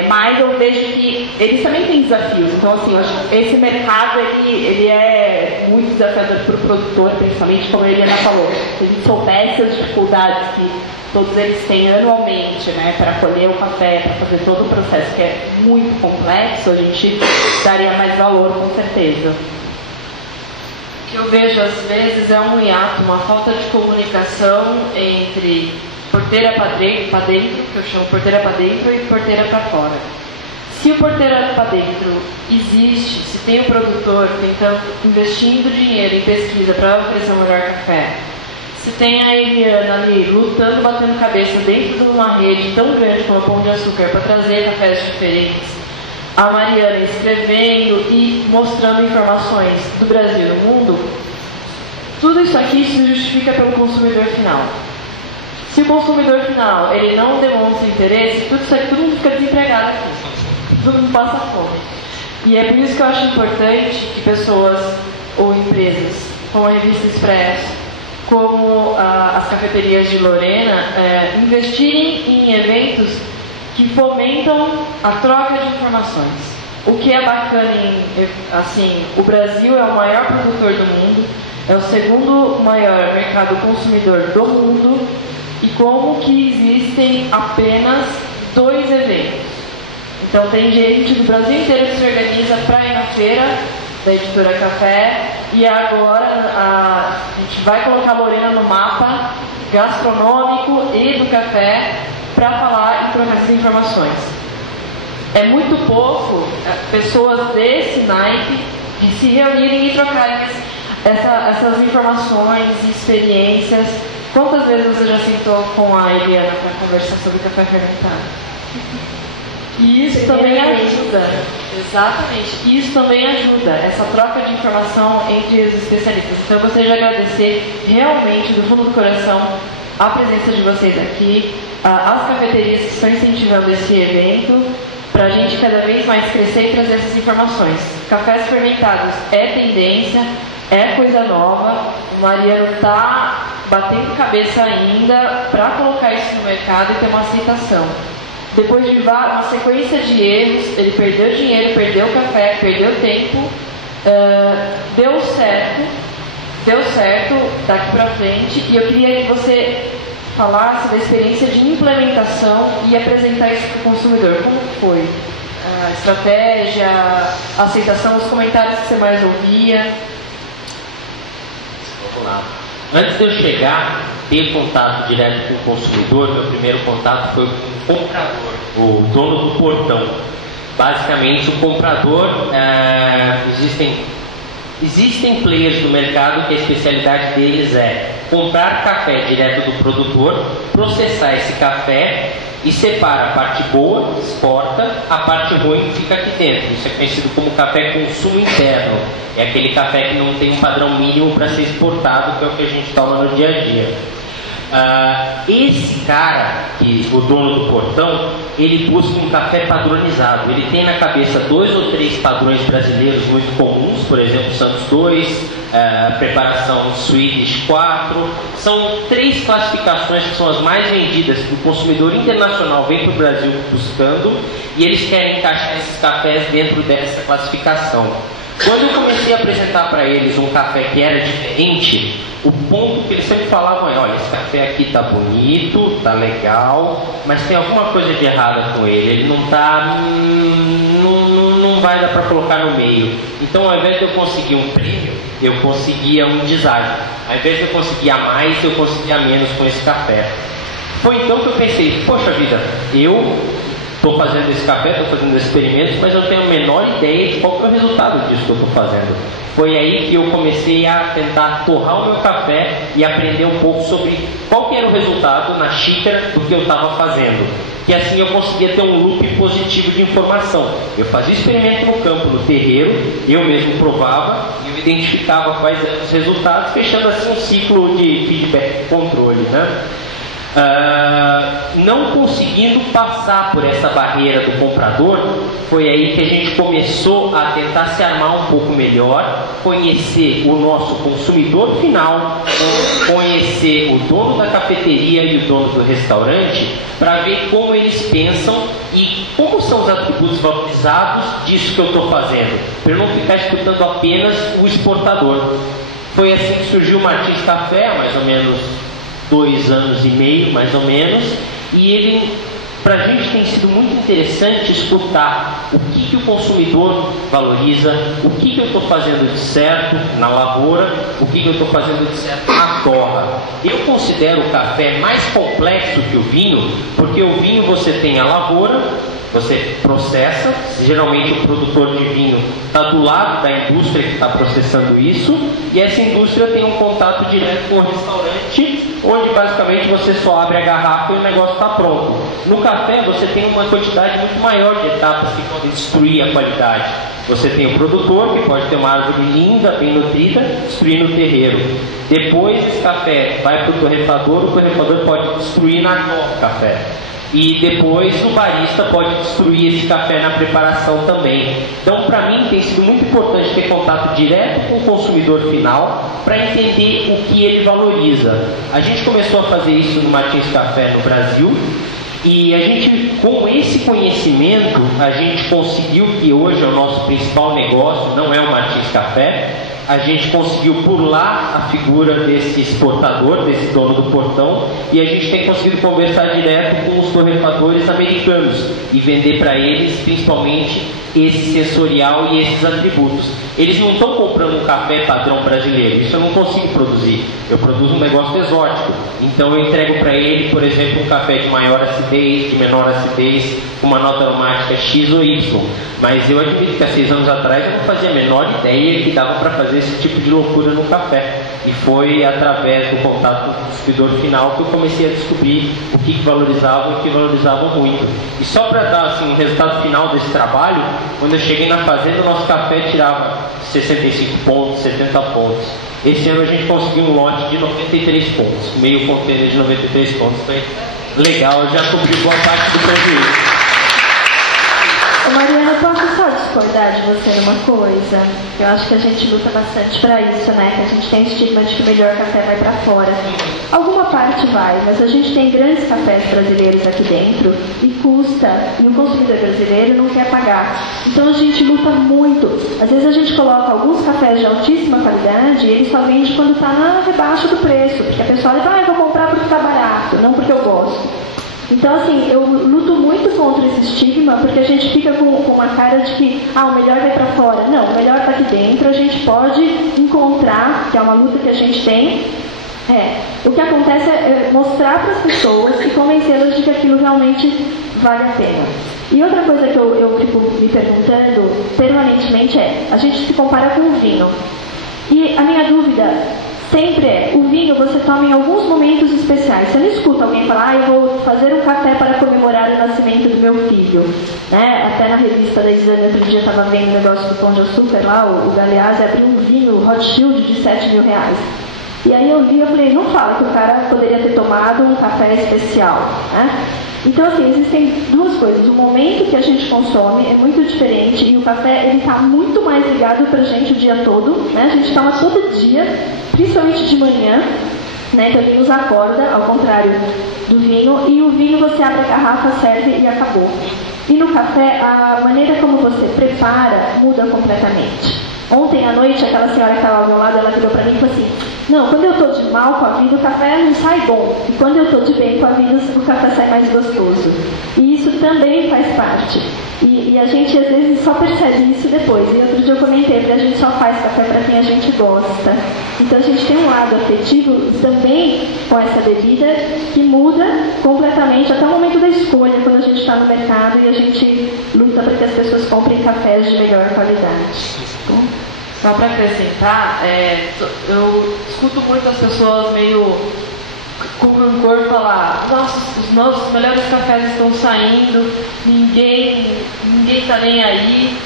Mas eu vejo que eles também têm desafios. Então, assim, eu acho que esse mercado ele é muito desafiador para o produtor, principalmente, como a Eliana falou. Se a gente soubesse as dificuldades que todos eles têm anualmente, né, para colher o café, para fazer todo o processo que é muito complexo, a gente daria mais valor, com certeza. O que eu vejo às vezes é um hiato, uma falta de comunicação entre porteira para dentro, que eu chamo porteira para dentro, e porteira para fora. Se o porteira para dentro existe, se tem o produtor tentando, investindo dinheiro em pesquisa para oferecer um melhor café, se tem a Eliana ali lutando, batendo cabeça dentro de uma rede tão grande como o Pão de Açúcar para trazer cafés diferentes, a Mariana escrevendo e mostrando informações do Brasil e do mundo, tudo isso aqui se justifica pelo consumidor final. Se o consumidor final ele não demonstra interesse, tudo isso aqui, todo mundo fica desempregado aqui, todo mundo passa fome. E é por isso que eu acho importante que pessoas ou empresas, como a Revista Expresso, como as cafeterias de Lorena, investirem em eventos que fomentam a troca de informações. O que é bacana assim, o Brasil é o maior produtor do mundo, é o segundo maior mercado consumidor do mundo, e como que existem apenas 2 eventos. Então tem gente do Brasil inteiro que se organiza para ir na feira da Editora Café, e agora a gente vai colocar a Lorena no mapa gastronômico e do café para falar e trocar essas informações. É muito pouco pessoas desse naipe de se reunirem e trocarem essas informações e experiências Quantas vezes você já sentou com a Eliana para conversar sobre café fermentado? E isso também ajuda. Exatamente. Isso também ajuda, essa troca de informação entre os especialistas. Então, eu gostaria de agradecer realmente, do fundo do coração, a presença de vocês aqui, as cafeterias que estão incentivando esse evento, para a gente cada vez mais crescer e trazer essas informações. Cafés fermentados é tendência, é coisa nova. O Mariano está batendo cabeça ainda para colocar isso no mercado e ter uma aceitação. Depois de uma sequência de erros, ele perdeu dinheiro, perdeu café, perdeu tempo, deu certo daqui para frente, e eu queria que você falasse da experiência de implementação e apresentar isso para o consumidor. Como foi? A estratégia, a aceitação, os comentários que você mais ouvia? Vamos lá. Antes de eu chegar, ter contato direto com o consumidor, meu primeiro contato foi com o comprador, o dono do portão. Basicamente, o comprador, existem players no mercado que a especialidade deles é comprar café direto do produtor, processar esse café e separa a parte boa, exporta, a parte ruim fica aqui dentro. Isso é conhecido como café consumo interno. É aquele café que não tem um padrão mínimo para ser exportado, que é o que a gente toma no dia a dia. Esse cara, o dono do portão, ele busca um café padronizado. Ele tem na cabeça 2 ou 3 padrões brasileiros muito comuns, por exemplo, Santos 2, preparação Swedish 4. São 3 classificações que são as mais vendidas que o consumidor internacional vem para o Brasil buscando, e eles querem encaixar esses cafés dentro dessa classificação. Quando eu comecei a apresentar para eles um café que era diferente, o ponto que eles sempre falavam é: olha, esse café aqui tá bonito, tá legal, mas tem alguma coisa de errada com ele, ele não tá, não vai dar para colocar no meio. Então, ao invés de eu conseguir um prêmio, eu conseguia um deságio. Ao invés de eu conseguir a mais, eu conseguia menos com esse café. Foi então que eu pensei: poxa vida, eu estou fazendo esse café, estou fazendo esse experimento, mas eu não tenho a menor ideia de qual é o resultado disso que eu estou fazendo. Foi aí que eu comecei a tentar torrar o meu café e aprender um pouco sobre qual que era o resultado na xícara do que eu estava fazendo. E assim eu conseguia ter um loop positivo de informação. Eu fazia experimento no campo, no terreiro, eu mesmo provava e eu identificava quais eram os resultados, fechando assim um ciclo de feedback e controle, né? Não conseguindo passar por essa barreira do comprador, foi aí que a gente começou a tentar se armar um pouco melhor, conhecer o nosso consumidor final, conhecer o dono da cafeteria e o dono do restaurante, para ver como eles pensam e como são os atributos valorizados disso que eu estou fazendo, para eu não ficar escutando apenas o exportador. Foi assim que surgiu o Martins Café, há mais ou menos 2 anos e meio, mais ou menos, e ele, para a gente, tem sido muito interessante escutar o que o consumidor valoriza, o que eu estou fazendo de certo na lavoura, o que eu estou fazendo de certo na torra. Eu considero o café mais complexo que o vinho, porque o vinho você tem a lavoura, você processa, geralmente o produtor de vinho está do lado da indústria que está processando isso, e essa indústria tem um contato direto com o restaurante, onde basicamente você só abre a garrafa e o negócio está pronto. No café você tem uma quantidade muito maior de etapas que podem destruir a qualidade. Você tem o produtor, que pode ter uma árvore linda, bem nutrida, destruir no terreiro. Depois esse café vai para o torrefador pode destruir na torra o café. E depois o barista pode destruir esse café na preparação também. Então, para mim, tem sido muito importante ter contato direto com o consumidor final para entender o que ele valoriza. A gente começou a fazer isso no Martins Café no Brasil, e a gente, com esse conhecimento, a gente conseguiu, que hoje é o nosso principal negócio, não é o Martins Café, a gente conseguiu burlar a figura desse exportador, desse dono do portão, e a gente tem conseguido conversar direto com os torrefadores americanos e vender para eles principalmente esse sensorial e esses atributos. Eles não estão comprando um café padrão brasileiro, isso eu não consigo produzir. Eu produzo um negócio exótico, então eu entrego para ele, por exemplo, um café de maior acidez, de menor acidez, com uma nota aromática X ou Y. Mas eu admito que há 6 anos atrás eu não fazia a menor ideia que dava para fazer fazer esse tipo de loucura no café. E foi através do contato com o consumidor final que eu comecei a descobrir o que valorizavam e o que valorizavam muito. E só para dar assim, um resultado final desse trabalho, quando eu cheguei na fazenda, o nosso café tirava 65 pontos, 70 pontos. Esse ano a gente conseguiu um lote de 93 pontos, meio container de 93 pontos. Foi legal, já cobriu boa parte do prejuízo. Mariana, eu posso só discordar de você numa coisa? Eu acho que a gente luta bastante para isso, né? Que a gente tem estigma de que o melhor café vai para fora. Alguma parte vai, mas a gente tem grandes cafés brasileiros aqui dentro e custa, e o consumidor brasileiro não quer pagar. Então a gente luta muito. Às vezes a gente coloca alguns cafés de altíssima qualidade e ele só vende quando está na rebaixa do preço, porque a pessoa diz, eu vou comprar porque está barato, não porque eu gosto. Então, assim, eu luto muito contra esse estigma, porque a gente fica com uma cara de que, o melhor vai para fora. Não, o melhor está aqui dentro, a gente pode encontrar, que é uma luta que a gente tem. O que acontece é mostrar para as pessoas e convencê-las de que aquilo realmente vale a pena. E outra coisa que eu fico me perguntando permanentemente a gente se compara com o vinho. E a minha dúvida sempre o vinho você toma em alguns momentos especiais. Você não escuta alguém falar, eu vou fazer um café para comemorar o nascimento do meu filho. Né? Até na revista da Exame, outro dia estava vendo o negócio do Pão de Açúcar lá, o Galeazzi abriu um vinho Rothschild de R$7.000. E aí eu li e falei, não fala que o cara poderia ter tomado um café especial. Né? Então, assim, existem duas coisas. O momento que a gente consome é muito diferente e o café, ele está muito mais ligado para a gente o dia todo. Né? A gente toma todo dia, principalmente de manhã, né? Então ele nos acorda, ao contrário do vinho. E o vinho você abre a garrafa, serve e acabou. E no café, a maneira como você prepara muda completamente. Ontem à noite, aquela senhora que estava ao meu lado, ela virou para mim e falou assim, não, quando eu estou de mal com a vida, o café não sai bom. E quando eu estou de bem com a vida, o café sai mais gostoso. E isso também faz parte. E a gente, às vezes, só percebe isso depois. E outro dia eu comentei que a gente só faz café para quem a gente gosta. Então a gente tem um lado afetivo também com essa bebida que muda completamente até o momento da escolha, quando a gente está no mercado e a gente luta para que as pessoas comprem cafés de melhor qualidade. Só para acrescentar, eu escuto muitas pessoas meio com rancor falar, nossa, os nossos melhores cafés estão saindo, ninguém está nem aí.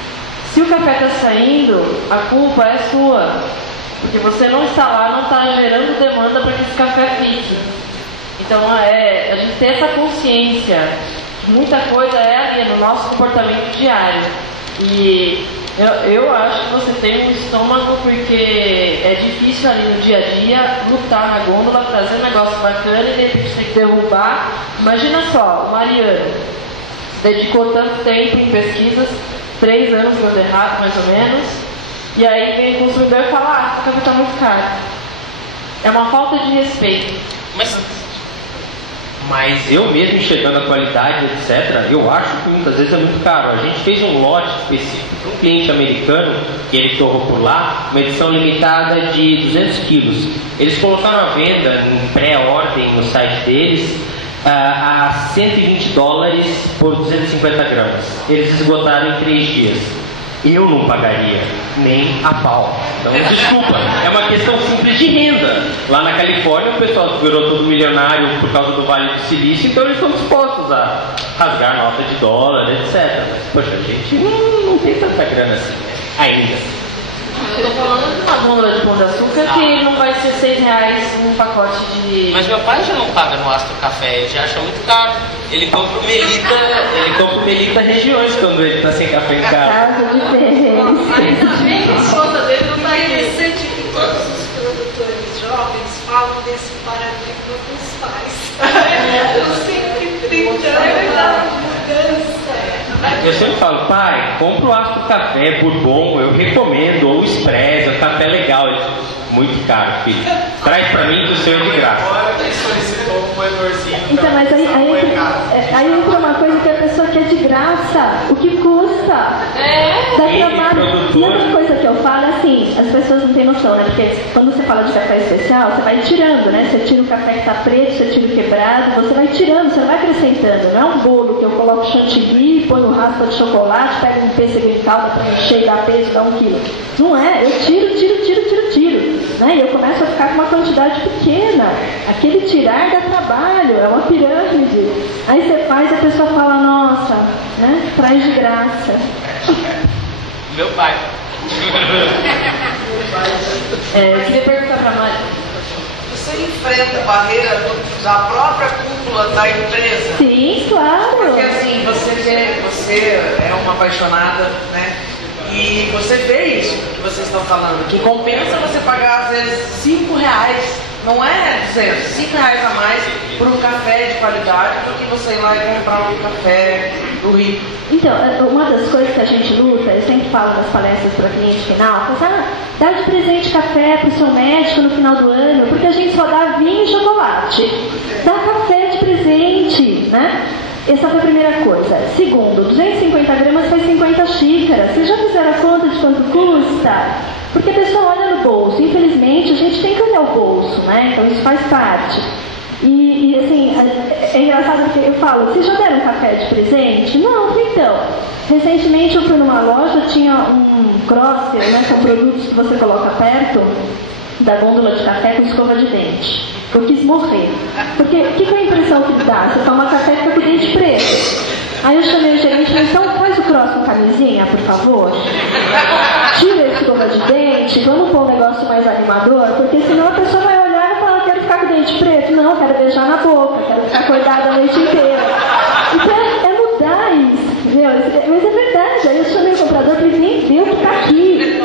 Se o café está saindo, a culpa é sua, porque você não está lá, não está gerando demanda para que esse café fique. Então a gente tem essa consciência, muita coisa ali no nosso comportamento diário. E eu acho que você tem um estômago porque é difícil ali no dia a dia lutar na gôndola, trazer um negócio bacana e de repente tem que derrubar. Imagina só, o Mariano dedicou tanto tempo em pesquisas, 3 anos no errado mais ou menos, e aí vem o consumidor e fala, o café está muito caro. É uma falta de respeito. Mas eu mesmo enxergando a qualidade, etc., eu acho que muitas vezes é muito caro. A gente fez um lote específico para um cliente americano, que ele torrou por lá, uma edição limitada de 200 quilos. Eles colocaram à venda em pré-ordem no site deles a $120 por 250 gramas. Eles esgotaram em 3 dias. Eu não pagaria nem a pau. Então, desculpa, é uma questão simples de renda. Lá na Califórnia, o pessoal virou todo milionário por causa do Vale do Silício, então eles estão dispostos a rasgar nota de dólar, etc. Mas, poxa, a gente não tem tanta grana assim, né? Ainda. Eu estou falando de uma gôndola de Pão de Açúcar que não vai ser R$6 um pacote de... Mas meu pai já não paga no Astro Café, ele já acha muito caro. Ele compra o Melita regiões quando ele está sem café em casa. Casa de Ferreiros. Ainda bem que a conta dele não está interessante, que todos os produtores jovens falam desse paradigma dos pais. Eu sempre tento, é verdade, mudança. Eu sempre falo, pai, compra o Astro Café, Bourbon, eu recomendo, ou o Expresso, o café legal. Ele, muito caro, filho. Traz pra mim que o seu é de graça. Então, mas aí entra uma coisa que a pessoa quer de graça. O que custa? Dá trabalho. E outra coisa que eu falo é assim, as pessoas não têm noção, né? Porque quando você fala de café especial, você vai tirando, né? Você tira o café que tá preto, você tira o quebrado, você vai tirando, você não vai acrescentando. Não é um bolo que eu coloco chantilly, põe raspa de chocolate, pego um pêssego em calda para encher e dar peso, dá 1 quilo. Não é, eu tiro. né? E eu começo a ficar com uma quantidade pequena. Aquele tirar dá trabalho, é uma pirâmide. Aí você faz e a pessoa fala, nossa, né? Traz de graça. Meu pai. Eu queria perguntar para a Mari. Você enfrenta a barreira da própria cúpula da empresa? Sim, claro. Porque assim, você é uma apaixonada, né? E você vê isso que vocês estão falando, que compensa você pagar às vezes R$5, não é 200, R$5 a mais por um café de qualidade do que você ir lá e comprar um café do Rio. Então, uma das coisas que a gente luta, eu sempre falo nas palestras para cliente final, dá de presente café para o seu médico no final do ano, porque a gente só dá vinho e chocolate. Dá café de presente, né? Essa foi a primeira coisa. Segundo, 250 gramas faz 50 xícaras. Vocês já fizeram a conta de quanto custa? Porque a pessoa olha no bolso. Infelizmente, a gente tem que olhar o bolso, né? Então, isso faz parte. E assim, é engraçado porque eu falo, vocês já deram café de presente? Não, então. Recentemente eu fui numa loja, tinha um crosser, né? São produtos que você coloca perto da gôndola de café com escova de dente. Eu quis morrer. Porque o que é a impressão que dá? Você toma café e fica com o dente preto. Aí eu chamei o gerente e falei, então faz o cross com camisinha, por favor. Tira a escova de dente, vamos pôr um negócio mais animador, porque senão a pessoa vai olhar e falar, quero ficar com o dente preto. Não, quero beijar na boca, quero ficar acordada a noite inteira. Então é mudar isso, entendeu? Mas é verdade, aí eu chamei o comprador e falei, nem deu que tá aqui.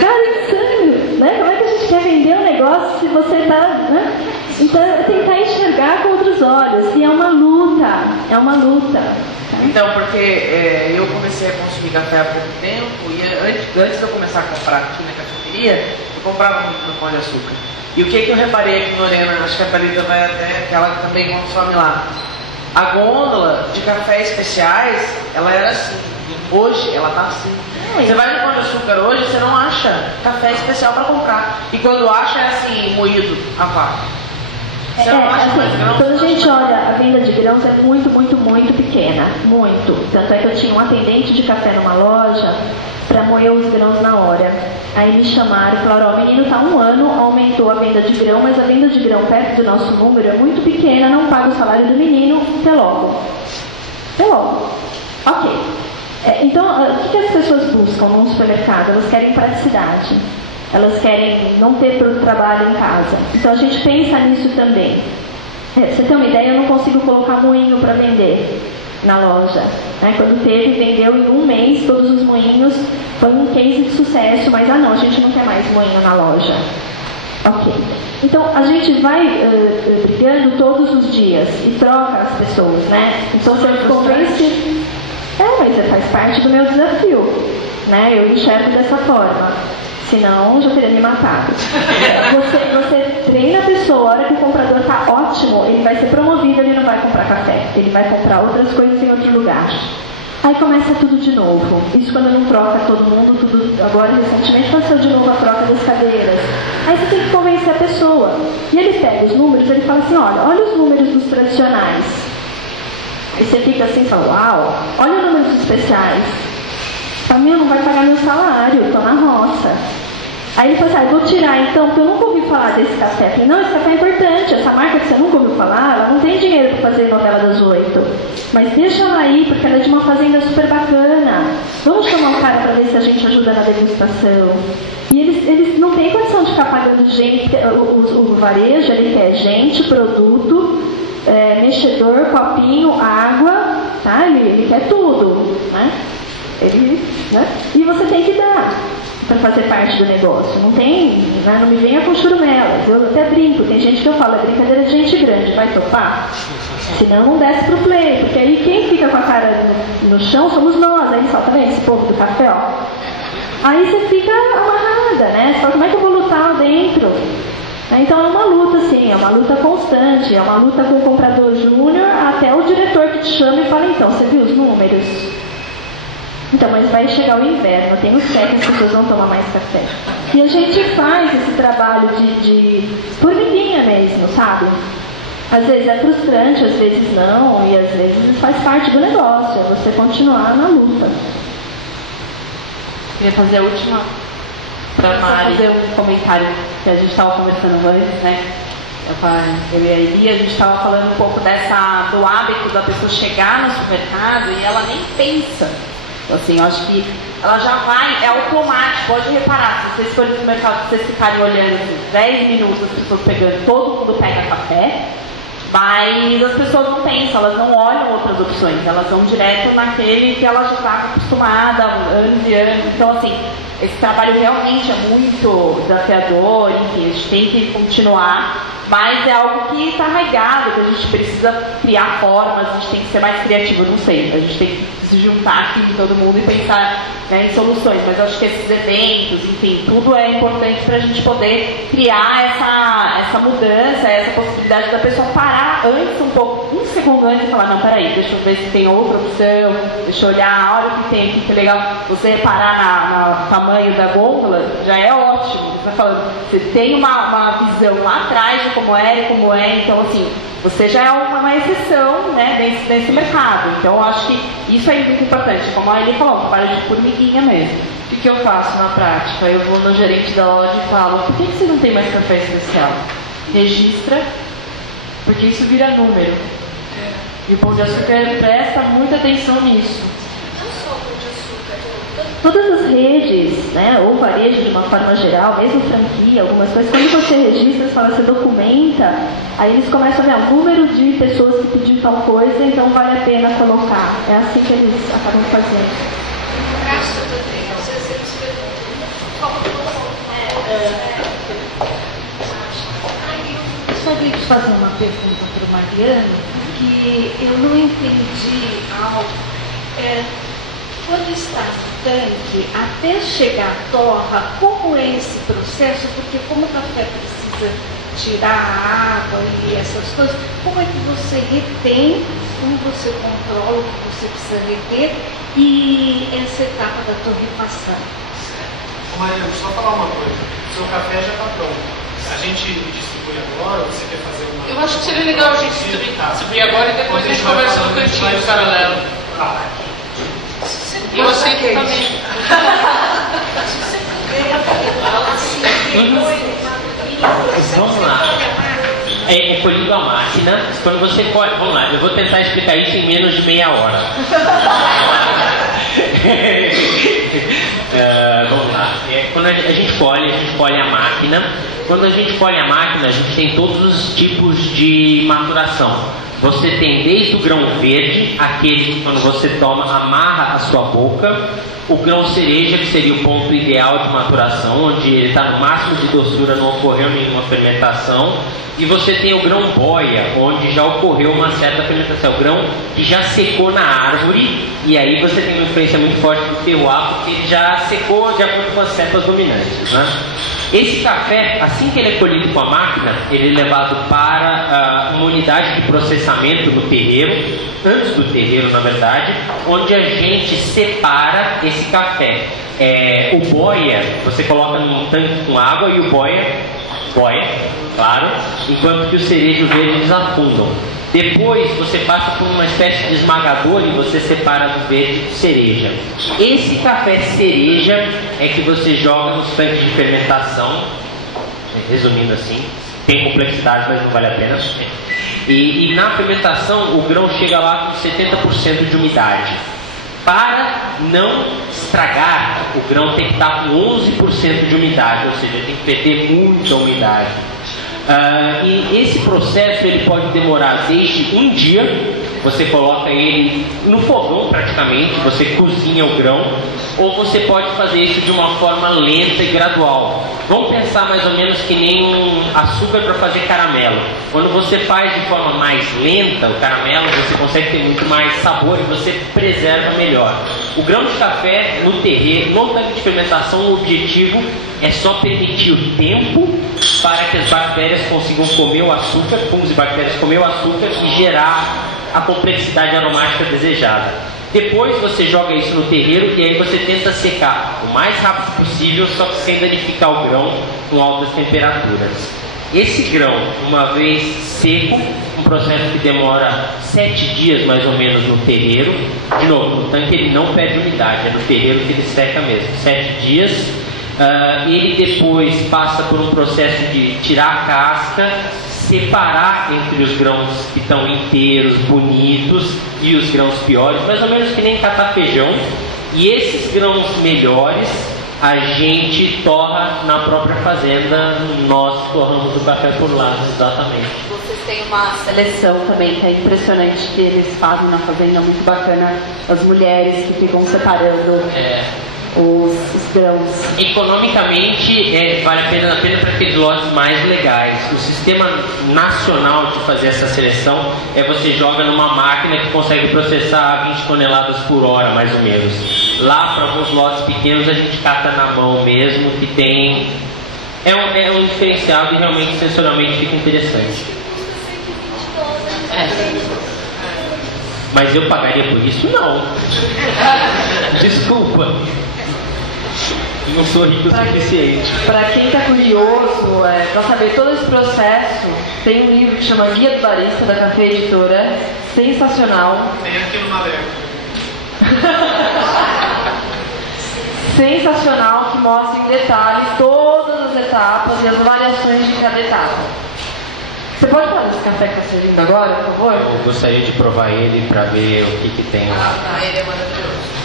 Cara, insano, né? Como é que a gente quer vender um negócio se você tá, né? Então, é tentar enxergar com outros olhos. E é uma luta. É uma luta. Tá? Então, porque eu comecei a consumir café há pouco tempo. E antes de eu começar a comprar aqui na cafeteria, eu comprava muito no Pão de Açúcar. E o que eu reparei aqui, Lorena, acho que a Thalita vai até, que ela também consome lá. A gôndola de cafés especiais, ela era assim. Hoje, ela tá assim. Você vai no Pão de Açúcar hoje, você não acha café especial para comprar. E quando acha, é assim, moído a vaca. Assim, quando a gente olha, a venda de grãos é muito, muito, muito pequena. Muito. Tanto é que eu tinha um atendente de café numa loja para moer os grãos na hora. Aí me chamaram e falaram, ó, o menino está 1 ano, aumentou a venda de grão, mas a venda de grão perto do nosso número é muito pequena, não paga o salário do menino, até logo. Até logo. Ok. Então, o que as pessoas buscam num supermercado? Elas querem praticidade. Elas querem não ter todo o trabalho em casa. Então, a gente pensa nisso também. Pra você ter uma ideia, eu não consigo colocar moinho para vender na loja. Quando teve, vendeu em 1 mês todos os moinhos. Foi um case de sucesso, mas não, a gente não quer mais moinho na loja. Ok. Então, a gente vai brigando todos os dias e troca as pessoas, né? Então, você convence... mas faz parte do meu desafio, né? Eu enxergo dessa forma. Senão, já teria me matado. Você treina a pessoa, a hora que o comprador está ótimo, ele vai ser promovido, ele não vai comprar café. Ele vai comprar outras coisas em outro lugar. Aí começa tudo de novo. Isso quando não troca todo mundo, tudo. Agora, recentemente, passou de novo a troca das cadeiras. Aí você tem que convencer a pessoa. E ele pega os números, ele fala assim, olha os números dos tradicionais. E você fica assim e fala, uau, olha o número dos especiais. Para mim, não vai pagar meu salário, eu estou na roça. Aí ele fala assim, vou tirar então, porque eu nunca ouvi falar desse café. Eu falei, não, esse café é importante, essa marca que você nunca ouviu falar, ela não tem dinheiro para fazer novela das 8. Mas deixa ela aí, porque ela é de uma fazenda super bacana. Vamos chamar um cara para ver se a gente ajuda na degustação. E eles não têm condição de ficar pagando gente, o varejo, ele quer gente, produto, mexedor, copinho, água, tá? Ele quer tudo, né? E você tem que dar para fazer parte do negócio. Não tem, né? Não me venha com churumelas. Eu até brinco, tem gente que eu falo, é brincadeira de gente grande, vai topar? Senão não desce pro play, porque aí quem fica com a cara no chão somos nós. Aí só, tá vendo esse povo do café, ó? Aí você fica amarrada, né? Só como é que eu vou lutar lá dentro? Então é uma luta, sim, é uma luta constante, é uma luta com o comprador júnior até o diretor que te chama e fala, então, você viu os números? Então, mas vai chegar o inverno, eu tenho fé que as pessoas vão tomar mais café. E a gente faz esse trabalho de formiguinha mesmo, sabe? Às vezes é frustrante, às vezes não, e às vezes faz parte do negócio, é você continuar na luta. Queria fazer a última para fazer um comentário que a gente estava conversando antes, né? Eu e a Eli, a gente estava falando um pouco do hábito da pessoa chegar no supermercado e ela nem pensa. Assim, eu acho que ela já vai, é automático. Pode reparar, se vocês forem no mercado, vocês ficarem olhando assim, 10 minutos as pessoas pegando, todo mundo pega café, mas as pessoas não pensam, elas não olham outras opções, elas vão direto naquele que ela já está acostumada anos e anos. Então, assim, esse trabalho realmente é muito desafiador, enfim, a gente tem que continuar, mas é algo que está arraigado, que a gente precisa criar formas, a gente tem que ser mais criativo, não sei, a gente tem que se juntar aqui de todo mundo e pensar, né, em soluções, mas eu acho que esses eventos, enfim, tudo é importante para a gente poder criar essa mudança, essa possibilidade da pessoa parar antes um pouco, um segundo antes e falar, não, peraí, deixa eu ver se tem outra opção, deixa eu olhar, olha o que tem aqui, que legal, você reparar no tamanho da gôndola, já é ótimo, você tá falando, você tem uma visão lá atrás de como é, então assim, você já é uma exceção, né, nesse mercado. Então eu acho que isso é muito importante, como a Eli falou, para de formiguinha mesmo. O que eu faço na prática? Eu vou no gerente da loja e falo, por que você não tem mais café especial? Registra, porque isso vira número. E o Pão de Açúcar presta muita atenção nisso. Não só o Pão de Açúcar, todas as redes, né, ou varejo de uma forma geral, mesmo franquia, algumas coisas, quando você registra, você documenta, aí eles começam a ver o número de pessoas que pediram tal coisa, então vale a pena colocar. É assim que eles acabam fazendo. Graças a Deus, às vezes eles perguntam, gostaria de fazer uma pergunta para o Mariano, que eu não entendi algo. Quando está no tanque, até chegar à torra, como é esse processo? Porque como o café precisa tirar a água e essas coisas, como é que você retém, como você controla o que você precisa reter e essa etapa da torrefação? Mariana, só falar uma coisa, o seu café já está pronto. A gente distribui agora, ou você quer fazer uma... Eu acho que seria legal a gente distribuir agora e depois a gente conversa no cantinho paralelo. E eu aceito também. Vamos lá. É colhido a máquina. Quando você colhe, vamos lá, eu vou tentar explicar isso em menos de meia hora. Vamos lá. Quando a gente colhe a máquina. Quando a gente colhe a máquina, a gente tem todos os tipos de maturação. Você tem desde o grão verde, aquele que quando você toma, amarra a sua boca, o grão cereja, que seria o ponto ideal de maturação, onde ele está no máximo de doçura, não ocorreu nenhuma fermentação, e você tem o grão boia, onde já ocorreu uma certa fermentação, o grão que já secou na árvore, e aí você tem uma influência muito forte do terroir, porque ele já secou de acordo com as cepas dominantes, né? Esse café, assim que ele é colhido com a máquina, ele é levado para uma unidade de processamento no terreiro, antes do terreiro na verdade, onde a gente separa esse café. O boia, você coloca num tanque com água e o boia, claro, enquanto que o cereja e o verde eles afundam. Depois você passa por uma espécie de esmagador e você separa do verde do cereja. Esse café cereja é que você joga nos tanques de fermentação, resumindo assim, tem complexidade, mas não vale a pena. E na fermentação o grão chega lá com 70% de umidade. Para não estragar, o grão tem que estar com 11% de umidade, ou seja, tem que perder muita umidade. E esse processo ele pode demorar desde um dia, você coloca ele no fogão praticamente, você cozinha o grão, ou você pode fazer isso de uma forma lenta e gradual. Vamos pensar mais ou menos que nem um açúcar para fazer caramelo. Quando você faz de forma mais lenta o caramelo, você consegue ter muito mais sabor e você preserva melhor. O grão de café no terreiro, no tanque de fermentação, o objetivo é só permitir o tempo para que as bactérias consigam comer o açúcar, fungos e bactérias comer o açúcar e gerar a complexidade aromática desejada. Depois você joga isso no terreiro e aí você tenta secar o mais rápido possível, só que sem danificar o grão com altas temperaturas. Esse grão, uma vez seco, um processo que demora 7 dias mais ou menos no terreiro. De novo, no tanque ele não perde umidade, é no terreiro que ele seca mesmo. 7 dias. Ele depois passa por um processo de tirar a casca, separar entre os grãos que estão inteiros, bonitos, e os grãos piores, mais ou menos que nem catar feijão. E esses grãos melhores a gente torra na própria fazenda, nós torramos o café por lá, exatamente. Vocês têm uma seleção também que é impressionante, que eles fazem na fazenda, muito bacana, as mulheres que ficam separando os grãos. Economicamente, vale a pena para aqueles lotes mais legais. O sistema nacional de fazer essa seleção você joga numa máquina que consegue processar 20 toneladas por hora, mais ou menos. Lá, para alguns lotes pequenos, a gente cata na mão mesmo, que tem... É um diferenciado e realmente sensorialmente fica interessante. Mas eu pagaria por isso? Não. Desculpa. Não sou rico o suficiente. Para quem está curioso, para saber todo esse processo, tem um livro que chama Guia do Barista, da Café Editora, sensacional. Tem aqui no Malévo. Sensacional, que mostra em detalhes todas as etapas e as variações de cada etapa. Você pode falar desse café que está servindo agora, por favor? Eu gostaria de provar ele para ver o que tem lá. Ele é maravilhoso.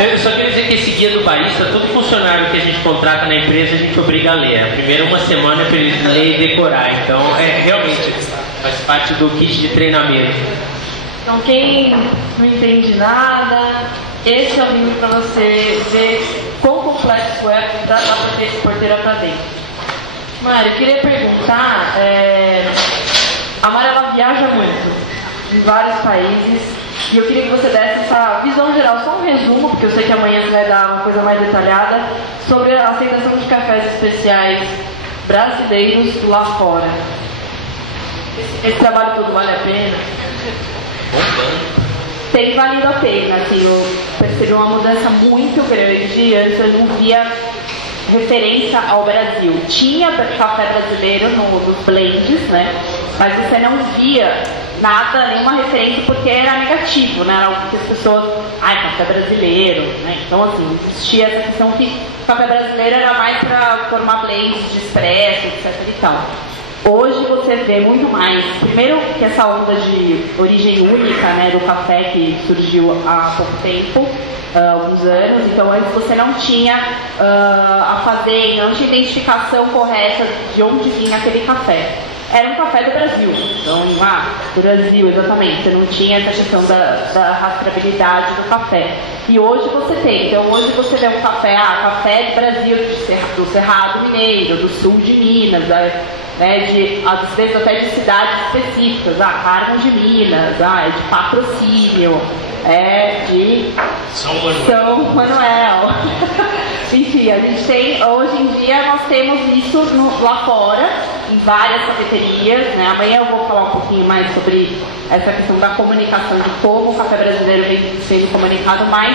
Eu só queria dizer que esse guia do barista, todo funcionário que a gente contrata na empresa, a gente obriga a ler. A primeira uma semana é para ele ler e decorar. Então, realmente, faz parte do kit de treinamento. Então, quem não entende nada, esse é o livro para você ver quão complexo é para dar para ter esse porteira para dentro. Mário, eu queria perguntar, a Mari, ela viaja muito em vários países, e eu queria que você desse essa visão geral, só um resumo, porque eu sei que amanhã você vai dar uma coisa mais detalhada, sobre a aceitação de cafés especiais brasileiros lá fora. Esse trabalho todo vale a pena? Tem valido a pena, assim, eu percebi uma mudança muito grande. Antes eu não via referência ao Brasil. Tinha café brasileiro nos blends, né? Mas você não via nada, nenhuma referência, porque era negativo, né? Era algo que as pessoas, café brasileiro, né? Então, assim, existia essa questão que o café brasileiro era mais para formar blends de expresso, etc e tal. Hoje você vê muito mais, primeiro que essa onda de origem única, né, do café que surgiu há pouco tempo, alguns anos, então antes você não tinha a fazenda, não tinha identificação correta de onde vinha aquele café. Era um café do Brasil, então, do Brasil, exatamente, você não tinha essa questão da rastreabilidade do café. E hoje você tem, então hoje você vê um café, café do Brasil, do Cerrado Mineiro, do sul de Minas, né, às vezes até de cidades específicas, Carmo de Minas, é de Patrocínio, é de São Manuel. Enfim, a gente tem, hoje em dia nós temos isso lá fora, em várias cafeterias, né? Amanhã eu vou falar um pouquinho mais sobre essa questão da comunicação, de como o café brasileiro vem sendo comunicado, mas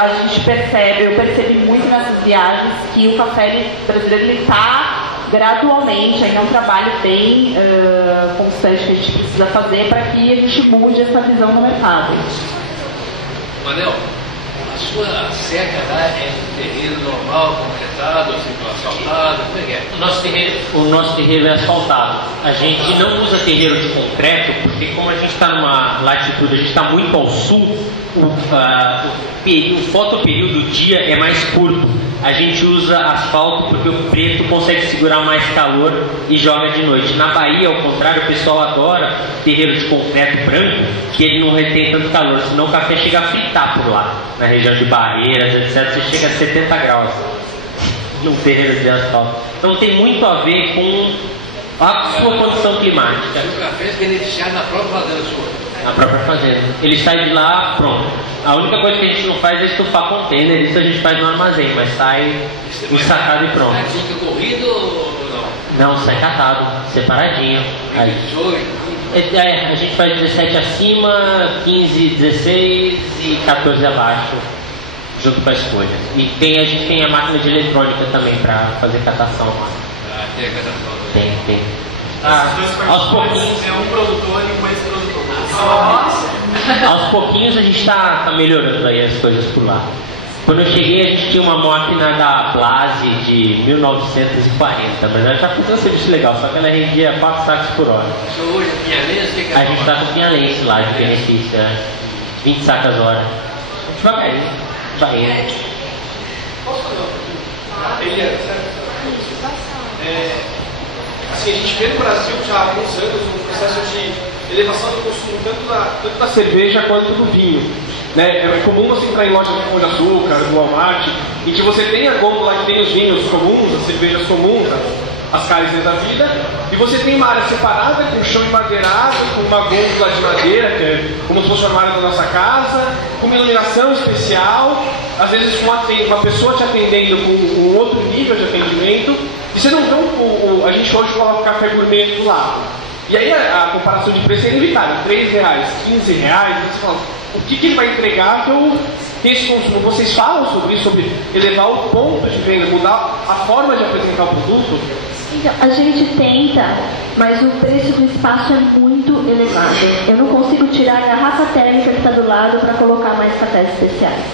a gente percebe, eu percebi muito nessas viagens que o café brasileiro está gradualmente, ainda é um trabalho bem constante que a gente precisa fazer para que a gente mude essa visão no mercado. Manel, a sua seca lá é um terreno normal, concretado, asfaltado, como é que é? O nosso terreiro é asfaltado. A gente não usa terreiro de concreto, porque como a gente está numa latitude, a gente está muito ao sul, o fotoperíodo do dia é mais curto. A gente usa asfalto porque o preto consegue segurar mais calor e joga de noite. Na Bahia, ao contrário, o pessoal adora terreiro de concreto branco, que ele não retém tanto calor, senão o café chega a fritar por lá. Na região de Barreiras, etc., você chega a 70 graus num terreiro de asfalto. Então tem muito a ver com a sua condição climática. O café é beneficiado na própria fazenda sua. Na própria fazenda. Ele sai de lá, pronto. A única coisa que a gente não faz é estufar container, isso a gente faz no armazém, mas sai ensacado e pronto. Sai tudo corrido ou não? Não, sai catado, separadinho. Aí. A gente faz 17 acima, 15, 16 e 14 abaixo, junto com a escolha. E a gente tem a máquina de eletrônica também para fazer catação lá. Tem a catação? Tem. Aos pouquinhos. É um produtor e um ex-produtor. Aos pouquinhos a gente está melhorando aí as coisas por lá. Quando eu cheguei, a gente tinha uma máquina da Blase de 1940, mas ela já fazia um serviço legal, só que ela rendia 4 sacos por hora. Hoje, pinhalense, a gente está com pinhalense lá de benefício, 20 sacas a hora. Devagarinho, vai indo. Posso fazer uma pergunta? Eliana, assim, a gente vê no Brasil já há alguns anos um processo de elevação do consumo tanto da cerveja quanto do vinho. Né? É comum você entrar em lojas de pão de açúcar, no Walmart, em que você tem a gôndola que tem os vinhos comuns, as cervejas comuns, as Kaiser da vida, e você tem uma área separada, com chão emadeirado, com uma gôndola de madeira, que é como se fosse uma área da nossa casa, com uma iluminação especial, às vezes uma pessoa te atendendo com um outro nível de atendimento, e você não vê a gente hoje coloca o café gourmet do lado. E aí a comparação de preço é inevitável, R$3, R$15, você fala, o que ele vai entregar que eu tenho esse consumo? Vocês falam sobre isso, sobre elevar o ponto de venda, mudar a forma de apresentar o produto? Então, a gente tenta, mas o preço do espaço é muito elevado. Eu não consigo tirar a garrafa térmica que está do lado para colocar mais cafés especiais.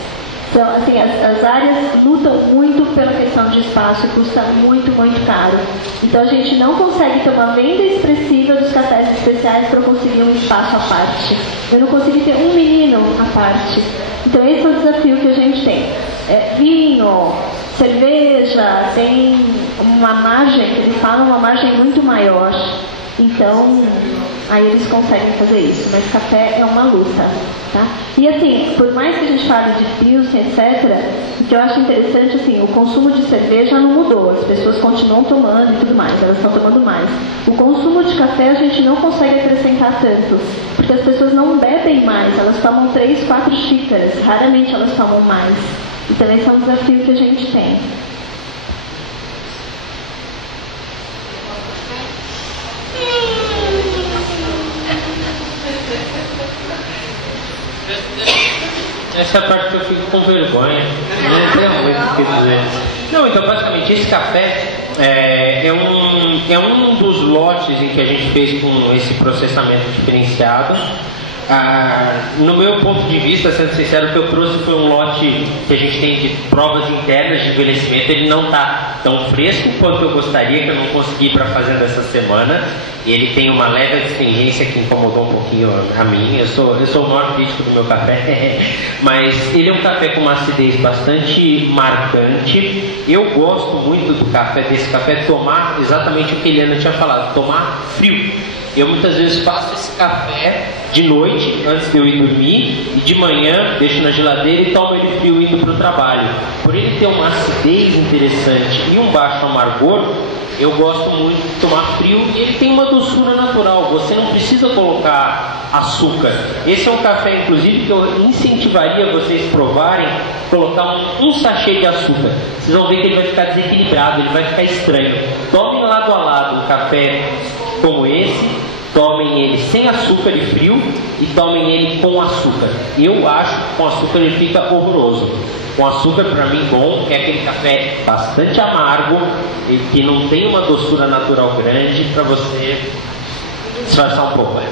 Então, assim, as áreas lutam muito pela questão de espaço e custa muito, muito caro. Então, a gente não consegue ter uma venda expressiva dos cafés especiais para conseguir um espaço à parte. Eu não consigo ter um menino à parte. Então, esse é o desafio que a gente tem. Vinho, cerveja, tem uma margem, que eles falam, uma margem muito maior. Então, aí eles conseguem fazer isso, mas café é uma luta, tá? E assim, por mais que a gente fale de Pilsen, etc., o que eu acho interessante, assim, o consumo de cerveja não mudou, as pessoas continuam tomando e tudo mais, elas estão tomando mais. O consumo de café a gente não consegue acrescentar tanto, porque as pessoas não bebem mais, elas tomam 3, 4 xícaras, raramente elas tomam mais. Então esse é um desafio que a gente tem. Essa é a parte que eu fico com vergonha. Não tenho muito o que dizer. Não, então basicamente esse café é um dos lotes em que a gente fez com esse processamento diferenciado. No meu ponto de vista, sendo sincero, o que eu trouxe foi um lote que a gente tem de provas internas de envelhecimento. Ele não está tão fresco quanto eu gostaria, que eu não consegui ir para a fazenda essa semana. Ele tem uma leve astringência que incomodou um pouquinho a mim. Eu sou o maior crítico do meu café, mas ele é um café com uma acidez bastante marcante. Eu gosto muito desse café tomar exatamente o que a Eliana tinha falado, tomar frio. Eu muitas vezes faço esse café de noite, antes de eu ir dormir, e de manhã deixo na geladeira e tomo ele frio indo para o trabalho. Por ele ter uma acidez interessante e um baixo amargor, eu gosto muito de tomar frio e ele tem uma doçura natural. Você não precisa colocar açúcar. Esse é um café, inclusive, que eu incentivaria vocês provarem, colocar um sachê de açúcar. Vocês vão ver que ele vai ficar desequilibrado, ele vai ficar estranho. Tomem lado a lado um café como esse, tomem ele sem açúcar e frio e tomem ele com açúcar. Eu acho que com açúcar ele fica horroroso. Com açúcar, para mim, bom é aquele café bastante amargo e que não tem uma doçura natural grande para você disfarçar um pouco.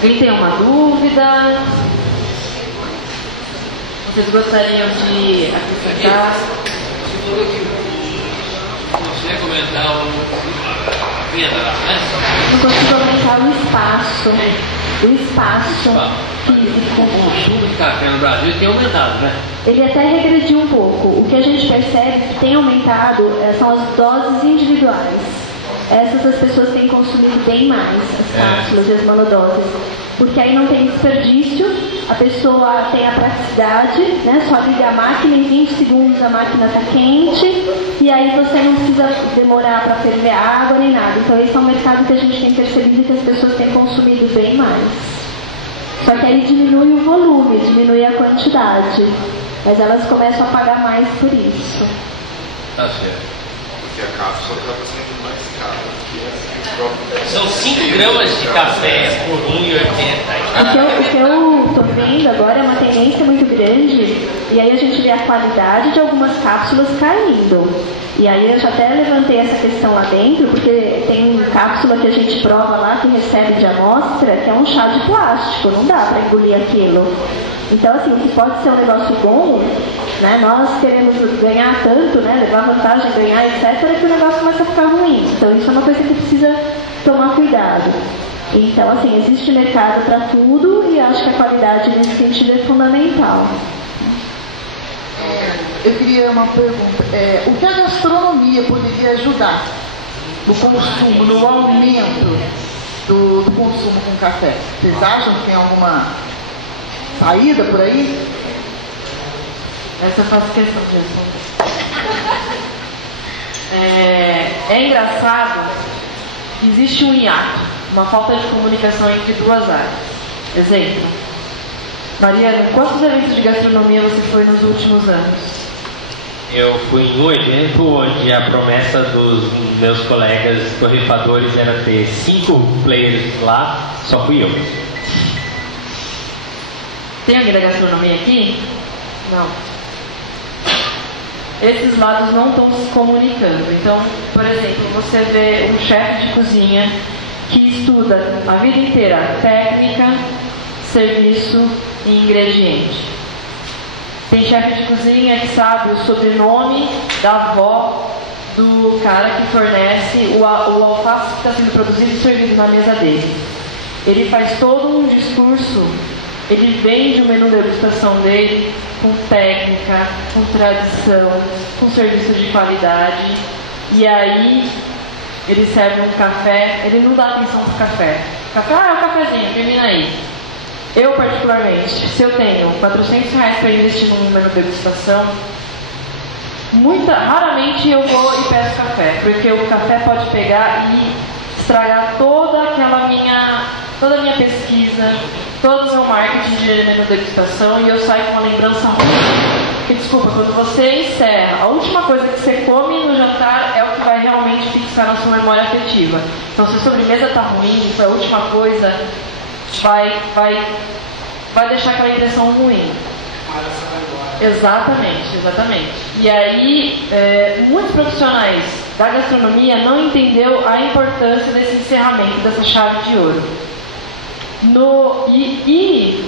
Alguém tem uma dúvida? Vocês gostariam de acrescentar? Você ia comentar a venda lá, né? Não consigo aumentar o espaço físico. O consumo de café no Brasil tem aumentado, né? Ele até regrediu um pouco. O que a gente percebe que tem aumentado são as doses individuais. Essas as pessoas têm consumido bem mais, as cápsulas e as monodoses. Porque aí não tem desperdício, a pessoa tem a praticidade, né? Só liga a máquina, em 20 segundos a máquina está quente, e aí você não precisa demorar para ferver a água nem nada. Então esse é um mercado que a gente tem percebido que as pessoas têm consumido bem mais. Só que aí diminui o volume, diminui a quantidade, mas elas começam a pagar mais por isso. Tá certo. Porque a cápsula acaba sendo mais cara do que a própria. São 5 gramas de café por R$1,80. O que eu estou vendo agora é uma tendência muito grande, e aí a gente vê a qualidade de algumas cápsulas caindo. E aí eu já até levantei essa questão lá dentro, porque tem cápsula que a gente prova lá, que recebe de amostra, que é um chá de plástico, não dá para engolir aquilo. Então, assim, o que pode ser um negócio bom, né, nós queremos ganhar tanto, né, levar vantagem, ganhar, etc., que o negócio começa a ficar ruim. Então, isso é uma coisa que precisa tomar cuidado. Então, assim, existe mercado para tudo e acho que a qualidade nesse sentido é fundamental. Eu queria uma pergunta. O que a gastronomia poderia ajudar no consumo, no aumento do consumo com café? Vocês acham que tem alguma saída por aí? Essa eu faço questão de responder. É engraçado, existe um hiato, uma falta de comunicação entre duas áreas. Exemplo, Mariana, quantos eventos de gastronomia você foi nos últimos anos? Eu fui em um evento onde a promessa dos meus colegas borrifadores era ter 5 players lá, só fui eu. Tem alguém da gastronomia aqui? Não. Esses lados não estão se comunicando. Então, por exemplo, você vê um chefe de cozinha que estuda a vida inteira técnica, serviço e ingrediente. Tem chefe de cozinha que sabe o sobrenome da avó do cara que fornece o alface que está sendo produzido e servido na mesa dele. Ele faz todo um discurso, ele vende o menu de degustação dele com técnica, com tradição, com serviço de qualidade. E aí ele serve um café, ele não dá atenção para o café. Café, é um cafezinho, termina aí. Eu, particularmente, se eu tenho R$400 para investir num menu de degustação, raramente eu vou e peço café, porque o café pode pegar e estragar toda a minha pesquisa, todo o meu marketing de menu de degustação, e eu saio com uma lembrança ruim. Porque, desculpa, quando você encerra, a última coisa que você come no jantar é o que vai realmente fixar na sua memória afetiva. Então, se a sobremesa está ruim, foi a última coisa, vai deixar aquela impressão ruim. Exatamente. E aí, muitos profissionais da gastronomia não entenderam a importância desse encerramento, dessa chave de ouro. E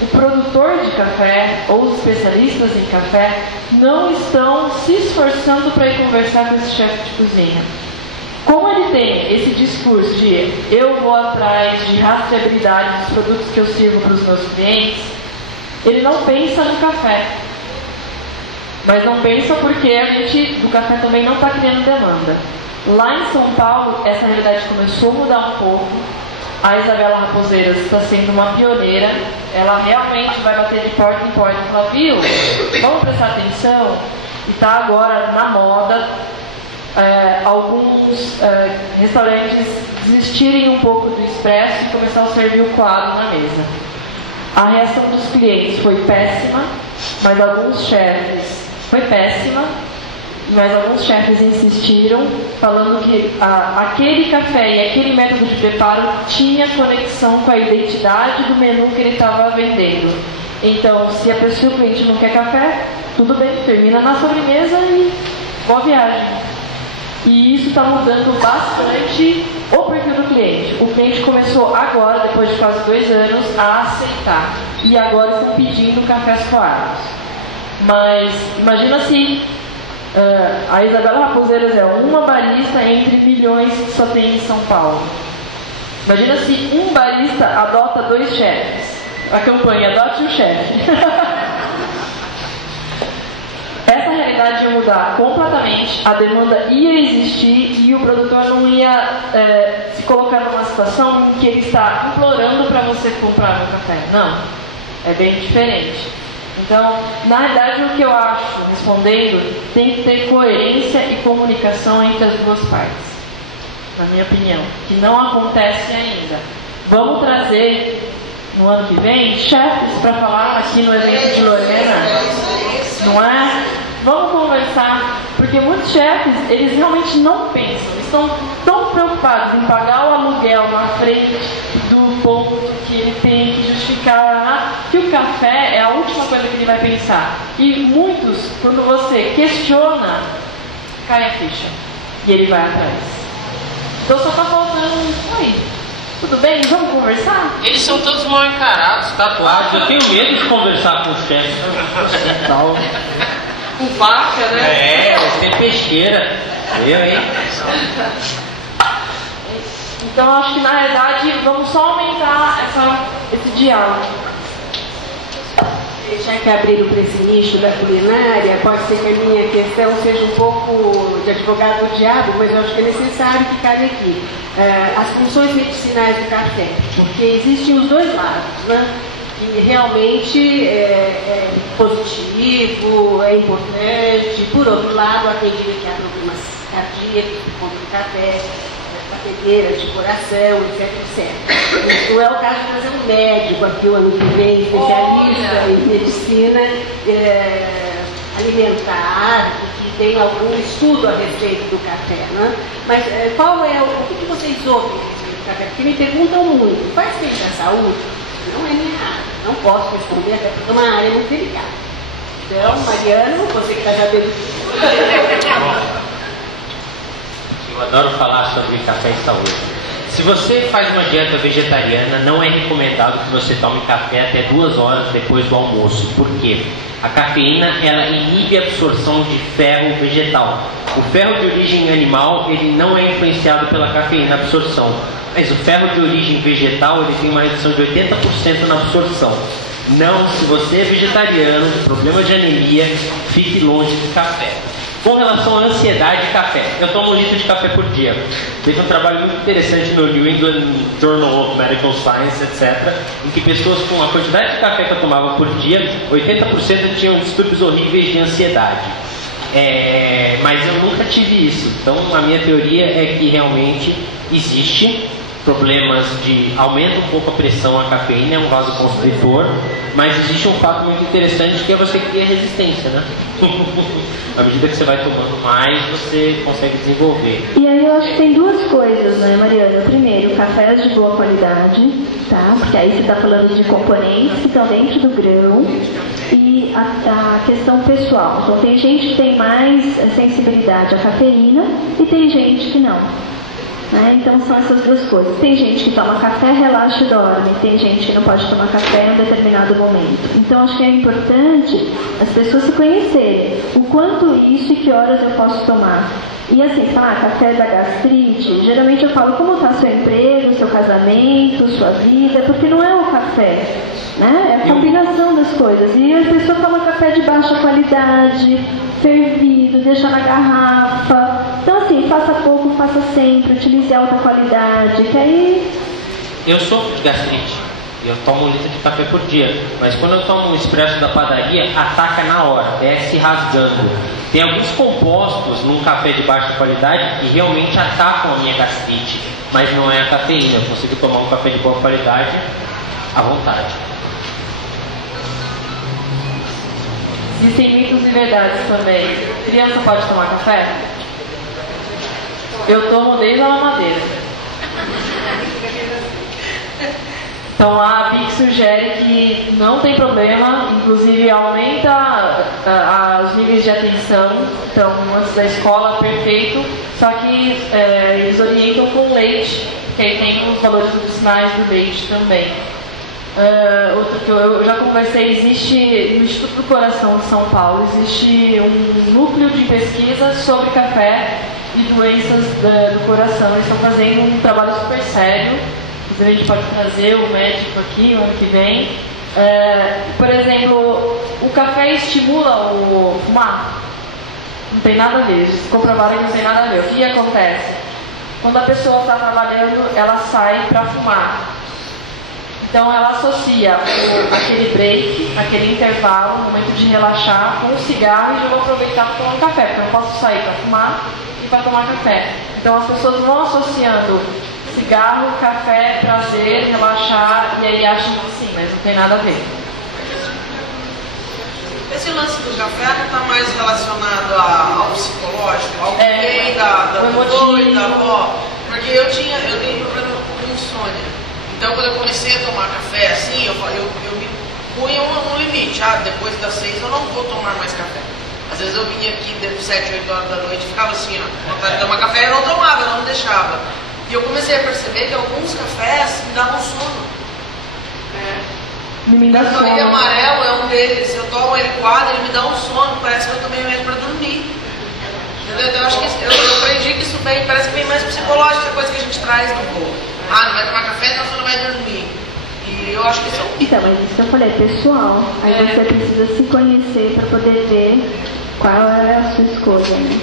o produtor de café, ou os especialistas em café, não estão se esforçando para ir conversar com esse chefe de cozinha. Como ele tem esse discurso de eu vou atrás de rastreabilidade dos produtos que eu sirvo para os meus clientes, ele não pensa no café. Mas não pensa porque a gente do café também não está criando demanda. Lá em São Paulo, essa realidade começou a mudar um pouco. A Isabela Raposeiras está sendo uma pioneira. Ela realmente vai bater de porta em porta e falar, viu, vamos prestar atenção. E está agora na moda alguns restaurantes desistirem um pouco do expresso e começar a servir o coado na mesa. A reação dos clientes foi péssima, mas alguns chefes insistiram, falando que aquele café e aquele método de preparo tinha conexão com a identidade do menu que ele estava vendendo. Então, se o cliente não quer café, tudo bem, termina na sobremesa e boa viagem. E isso está mudando bastante o perfil do cliente. O cliente começou agora, depois de quase 2 anos, a aceitar. E agora estão pedindo cafés coados. Mas imagina se a Isabela Raposeiras é uma barista entre milhões que só tem em São Paulo. Imagina se um barista adota 2 chefes. A campanha Adote um Chefe. Essa realidade ia mudar completamente, a demanda ia existir e o produtor não ia se colocar numa situação em que ele está implorando para você comprar um café. Não, é bem diferente. Então, na realidade, o que eu acho, respondendo, tem que ter coerência e comunicação entre as duas partes, na minha opinião, que não acontece ainda. Vamos trazer, no ano que vem, chefes para falar aqui no evento de Lorena, não é? Vamos conversar, porque muitos chefes, eles realmente não pensam, eles estão tão preocupados em pagar o aluguel na frente do ponto que ele tem que justificar, que o café é a última coisa que ele vai pensar. E muitos, quando você questiona, cai a ficha e ele vai atrás. Então só está faltando aí. Tudo bem? Vamos conversar? Eles são todos mal encarados, tatuados. Eu tenho medo de conversar com o chefe. Tal. Com faca, né? É, tem pesqueira. Eu, hein? Então acho que na realidade vamos só aumentar esse diálogo. Já que abriram para esse nicho da culinária, pode ser que a minha questão seja um pouco de advogado do diabo, mas eu acho que é necessário que cabe aqui. As funções medicinais do café, porque existem os dois lados, né? Que realmente é positivo, é importante. Por outro lado, atendida que há problemas cardíacos por conta do café, batedeira de coração, etc, etc. Não é o caso de trazer um médico aqui o ano que vem, especialista em medicina alimentar, que tem algum estudo a respeito do café, né? Mas o que vocês ouvem do café? Porque me perguntam muito, faz bem para a saúde? Não é minha área, não posso responder, até porque é uma área muito delicada. Então, Mariano, você que está sabendo. Eu adoro falar sobre café e saúde. Se você faz uma dieta vegetariana, não é recomendado que você tome café até 2 horas depois do almoço. Por quê? A cafeína, ela inibe a absorção de ferro vegetal. O ferro de origem animal, ele não é influenciado pela cafeína, absorção. Mas o ferro de origem vegetal, ele tem uma redução de 80% na absorção. Não, se você é vegetariano, problema de anemia, fique longe do café. Com relação à ansiedade, café. Eu tomo 1 litro de café por dia. Teve um trabalho muito interessante no New England Journal of Medical Science, etc., em que pessoas com a quantidade de café que eu tomava por dia, 80% tinham distúrbios horríveis de ansiedade. Mas eu nunca tive isso. Então, a minha teoria é que realmente existe problemas de aumenta um pouco a pressão, a cafeína é um vasoconstritor, mas existe um fato muito interessante que é você criar resistência, né? À medida que você vai tomando mais, você consegue desenvolver. E aí eu acho que tem 2 coisas, né, Mariana? Primeiro, cafés de boa qualidade, tá? Porque aí você está falando de componentes que estão dentro do grão e a questão pessoal. Então tem gente que tem mais sensibilidade à cafeína e tem gente que não. Então são essas 2 coisas. Tem gente que toma café, relaxa e dorme. Tem gente que não pode tomar café em um determinado momento. Então acho que é importante as pessoas se conhecerem. O quanto isso e que horas eu posso tomar. E assim, café da gastrite, geralmente eu falo como está seu emprego, seu casamento, sua vida, porque não é o café, né? É a combinação das coisas. E a pessoa toma café de baixa qualidade, fervido, deixa na garrafa. Então assim, faça pouco, faça sempre, utilize alta qualidade, que aí... Eu sofro de gastrite. Eu tomo 1 litro de café por dia, mas quando eu tomo um expresso da padaria, ataca na hora, desce rasgando. Tem alguns compostos num café de baixa qualidade que realmente atacam a minha gastrite, mas não é a cafeína. Eu consigo tomar um café de boa qualidade à vontade. Existem mitos e verdades também. Criança pode tomar café? Eu tomo desde a mamadeira. Então a BIC sugere que não tem problema, inclusive aumenta os níveis de atenção. Então antes da escola, perfeito, só que eles orientam com leite, que aí tem os valores nutricionais do leite também. Outro que eu já conversei, existe no Instituto do Coração de São Paulo, existe um núcleo de pesquisa sobre café e doenças do coração. Eles estão fazendo um trabalho super sério. A gente pode trazer o médico aqui o ano que vem. Por exemplo, o café estimula o fumar? Não tem nada a ver, eles comprovaram que não tem nada a ver. O que acontece? Quando a pessoa está trabalhando, ela sai para fumar. Então ela associa aquele break, aquele intervalo, o momento de relaxar com o cigarro e de eu vou aproveitar para tomar um café, porque eu não posso sair para fumar e para tomar café. Então as pessoas vão associando cigarro, café, prazer, relaxar, e aí acham que sim, mas não tem nada a ver. Esse lance do café não está mais relacionado ao psicológico, ao que vem da vovó e da avó? Porque eu tenho problema com insônia. Então quando eu comecei a tomar café assim, eu me punha um limite. Depois das 6 eu não vou tomar mais café. Às vezes eu vinha aqui de 7, 8 horas da noite e ficava assim, vontade de tomar café, eu não tomava, eu não deixava. E eu comecei a perceber perceber que alguns cafés me davam sono. Me dá sono. O amarelo é um deles. Eu tomo ele quadro, ele me dá um sono. Parece que eu tomei ele para dormir. Entendeu? Então, eu acho que eu aprendi que isso parece que vem mais psicológico, essa coisa que a gente traz no corpo. Não vai tomar café, então você não vai dormir. E eu acho que isso é um... Então, mas isso que eu falei, pessoal. Aí você precisa se conhecer para poder ver qual é a sua escolha, né?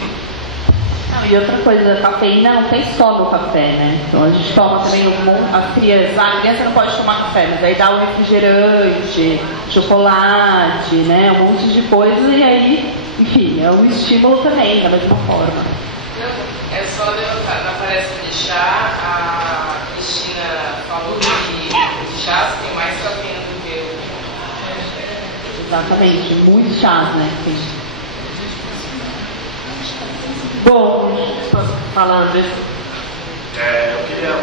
E outra coisa, a cafeína não tem só no café, né? Então a gente toma também a criança não pode tomar café, mas aí dá um refrigerante, chocolate, né? Um monte de coisa e aí, enfim, é um estímulo também, da mesma forma. É só levantar, na palestra de chá, a Cristina falou que os chás tem mais cafeína do que o... Exatamente, muitos chás, né? Bom, falando. Eu queria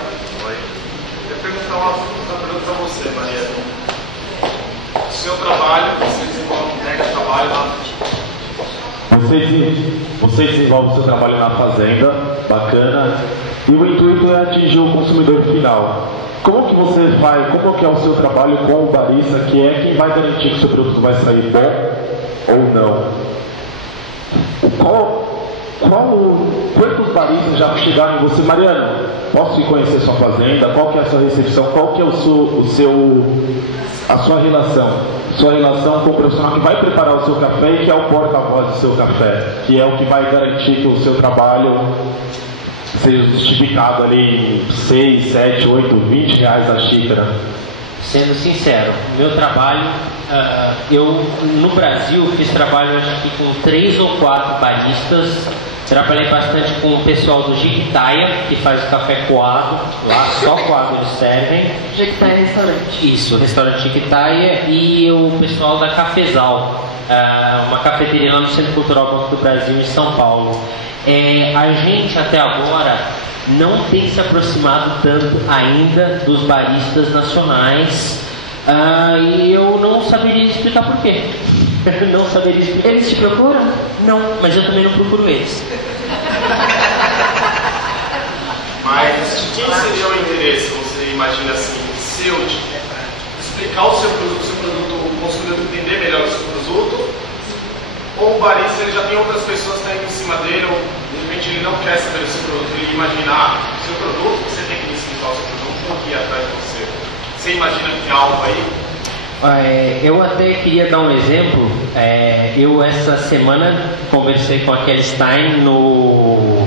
perguntar uma pergunta para você, Maria. O seu trabalho, você desenvolve trabalho lá. Você desenvolve o seu trabalho na fazenda, bacana, e o intuito é atingir o consumidor final. Como que você faz, como que é o seu trabalho com o barista, que é quem vai garantir que o seu produto vai sair bom ou não? Quantos baristas já chegaram em você? Mariana, posso ir conhecer sua fazenda? Qual que é a sua recepção? Qual que é a sua relação? Sua relação com o profissional que vai preparar o seu café e que é o porta-voz do seu café, que é o que vai garantir que o seu trabalho seja justificado ali em 6, 7, 8, 20 reais a xícara. Sendo sincero, meu trabalho, eu no Brasil fiz trabalho acho que com 3 ou 4 baristas. Trabalhei bastante com o pessoal do Jequitaia, que faz o café coado, lá só coado eles servem. Jequitaia é restaurante. Isso, o restaurante Jequitaia, e o pessoal da Cafezal, uma cafeteria lá no Centro Cultural Banco do Brasil, em São Paulo. A gente até agora não tem se aproximado tanto ainda dos baristas nacionais, e eu não saberia explicar por quê. Não saberia explicar. Eles te procuram? Não, mas eu também não procuro eles. Mas de quem seria o interesse, você imagina assim, seu, de explicar o seu produto, o consumidor entender melhor o seu produto, ou o barista ele já tem outras pessoas que estão em cima dele, ou de repente ele não quer saber do seu produto, ele imagina, o seu produto, você tem que me explicar o seu produto, não aqui atrás de você. Você imagina que tem algo aí? Eu até queria dar um exemplo. Eu essa semana conversei com a Kelly Stein no